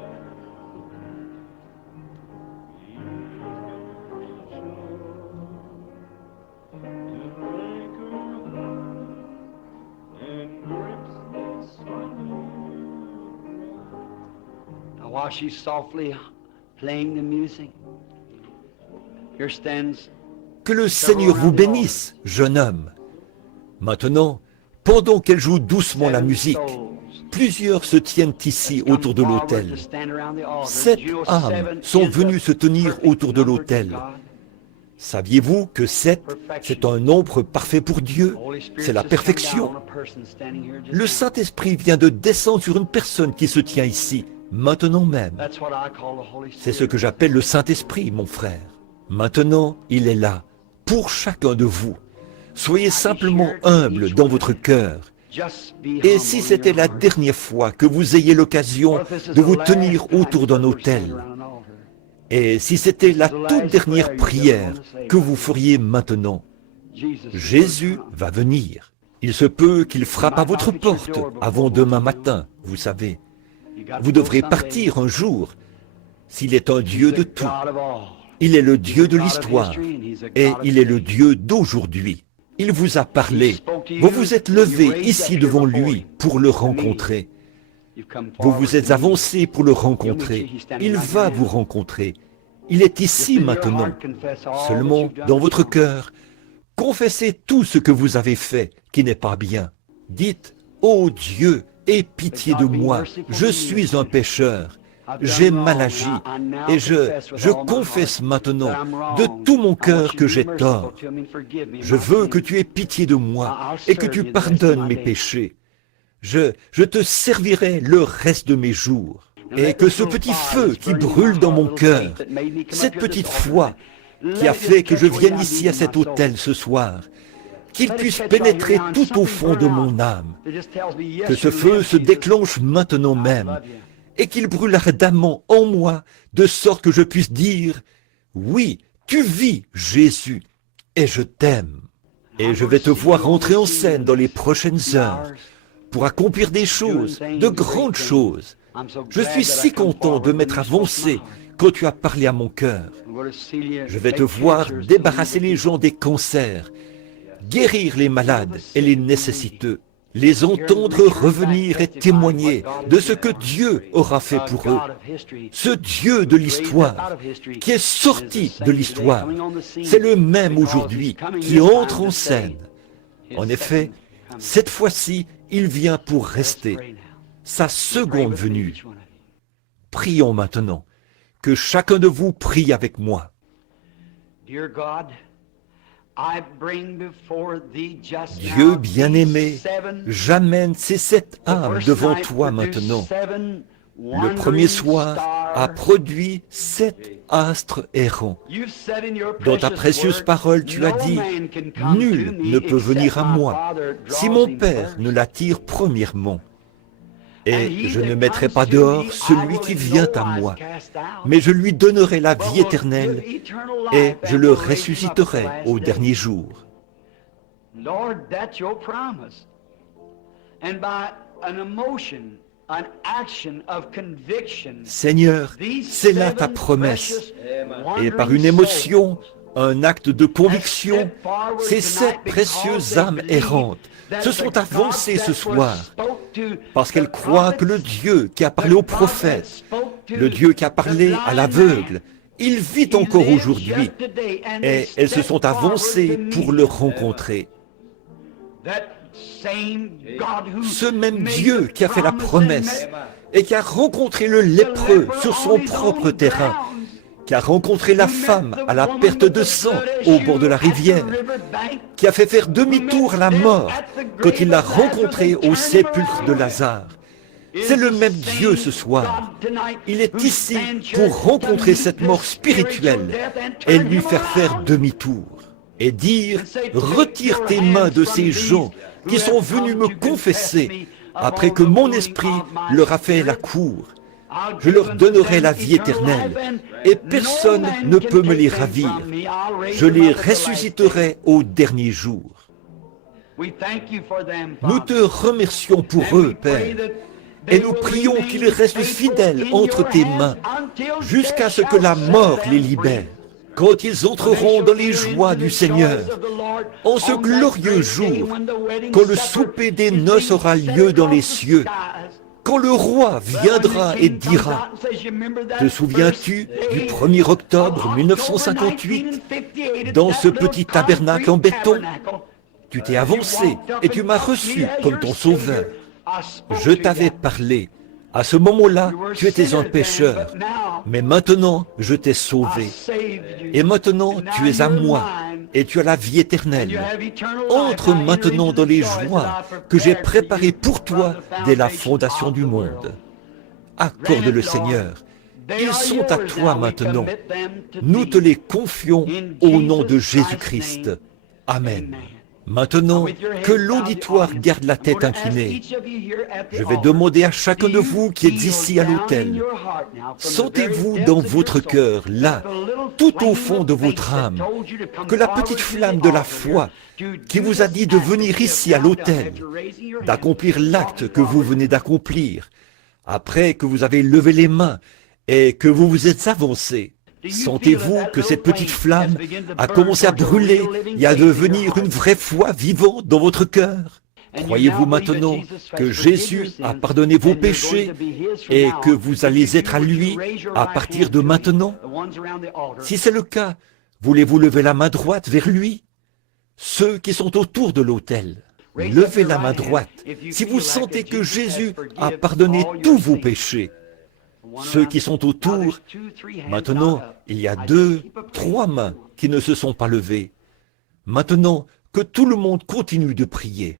Now, while she's softly playing the music, here stands. Que le Seigneur vous bénisse, jeune homme. Maintenant, pendant qu'elle joue doucement la musique, plusieurs se tiennent ici autour de l'autel. 7 âmes sont venues se tenir autour de l'autel. Saviez-vous que 7, c'est un nombre parfait pour Dieu? C'est la perfection. Le Saint-Esprit vient de descendre sur une personne qui se tient ici, maintenant même. C'est ce que j'appelle le Saint-Esprit, mon frère. Maintenant, il est là, pour chacun de vous. Soyez simplement humble dans votre cœur. Et si c'était la dernière fois que vous ayez l'occasion de vous tenir autour d'un autel, et si c'était la toute dernière prière que vous feriez maintenant, Jésus va venir. Il se peut qu'il frappe à votre porte avant demain matin, vous savez. Vous devrez partir un jour. S'il est un Dieu de tout, il est le Dieu de l'histoire et il est le Dieu d'aujourd'hui. Il vous a parlé. Vous vous êtes levé ici devant lui pour le rencontrer. Vous vous êtes avancé pour le rencontrer. Il va vous rencontrer. Il est ici maintenant. Seulement, dans votre cœur, confessez tout ce que vous avez fait qui n'est pas bien. Dites, « Ô Dieu, aie pitié de moi, je suis un pécheur. J'ai mal agi et je confesse maintenant de tout mon cœur que j'ai tort. Je veux que tu aies pitié de moi et que tu pardonnes mes péchés. Je te servirai le reste de mes jours. Et que ce petit feu qui brûle dans mon cœur, cette petite foi qui a fait que je vienne ici à cet autel ce soir, qu'il puisse pénétrer tout au fond de mon âme. Que ce feu se déclenche maintenant même et qu'il brûle ardemment en moi, de sorte que je puisse dire, « Oui, tu vis, Jésus, et je t'aime. » Et je vais te voir entrer en scène dans les prochaines heures pour accomplir des choses, de grandes choses. Je suis si content de m'être avancé quand tu as parlé à mon cœur. Je vais te voir débarrasser les gens des cancers, guérir les malades et les nécessiteux, les entendre revenir et témoigner de ce que Dieu aura fait pour eux. Ce Dieu de l'histoire, qui est sorti de l'histoire, c'est le même aujourd'hui qui entre en scène. En effet, cette fois-ci, il vient pour rester, sa seconde venue. Prions maintenant, que chacun de vous prie avec moi. Dieu bien-aimé, j'amène ces 7 âmes devant toi maintenant. Le premier soir a produit 7 astres errants. Dans ta précieuse parole, tu as dit, « Nul ne peut venir à moi si mon Père ne l'attire premièrement. Et je ne mettrai pas dehors celui qui vient à moi, mais je lui donnerai la vie éternelle et je le ressusciterai au dernier jour. » Seigneur, c'est là ta promesse. Et par une émotion, un acte de conviction, ces 7 précieuses âmes errantes se sont avancées ce soir parce qu'elles croient que le Dieu qui a parlé aux prophètes, le Dieu qui a parlé à l'aveugle, il vit encore aujourd'hui et elles se sont avancées pour le rencontrer. Ce même Dieu qui a fait la promesse et qui a rencontré le lépreux sur son propre terrain, qui a rencontré la femme à la perte de sang au bord de la rivière, qui a fait faire demi-tour à la mort quand il l'a rencontrée au sépulcre de Lazare. C'est le même Dieu ce soir. Il est ici pour rencontrer cette mort spirituelle et lui faire demi-tour et dire « Retire tes mains de ces gens qui sont venus me confesser après que mon esprit leur a fait la cour. Je leur donnerai la vie éternelle et personne ne peut me les ravir. Je les ressusciterai au dernier jour. » Nous te remercions pour eux, Père, et nous prions qu'ils restent fidèles entre tes mains jusqu'à ce que la mort les libère. Quand ils entreront dans les joies du Seigneur, en ce glorieux jour, quand le souper des noces aura lieu dans les cieux, quand le roi viendra et dira « Te souviens-tu du 1er octobre 1958, dans ce petit tabernacle en béton? Tu t'es avancé et tu m'as reçu comme ton sauveur. Je t'avais parlé. À ce moment-là, tu étais un pécheur. Mais maintenant, je t'ai sauvé. Et maintenant, tu es à moi. Et tu as la vie éternelle. Entre maintenant dans les joies que j'ai préparées pour toi dès la fondation du monde. Accorde-le, Seigneur. Ils sont à toi maintenant. Nous te les confions au nom de Jésus-Christ. Amen. Maintenant, que l'auditoire garde la tête inclinée. Je vais demander à chacun de vous qui êtes ici à l'autel, sentez-vous dans votre cœur, là, tout au fond de votre âme, que la petite flamme de la foi qui vous a dit de venir ici à l'autel, d'accomplir l'acte que vous venez d'accomplir, après que vous avez levé les mains et que vous vous êtes avancé, sentez-vous que cette petite flamme a commencé à brûler et à devenir une vraie foi vivante dans votre cœur? Croyez-vous maintenant que Jésus a pardonné vos péchés et que vous allez être à lui à partir de maintenant? Si c'est le cas, voulez-vous lever la main droite vers lui? Ceux qui sont autour de l'autel, levez la main droite si vous sentez que Jésus a pardonné tous vos péchés. Ceux qui sont autour, maintenant, il y a 2, 3 mains qui ne se sont pas levées. Maintenant, que tout le monde continue de prier.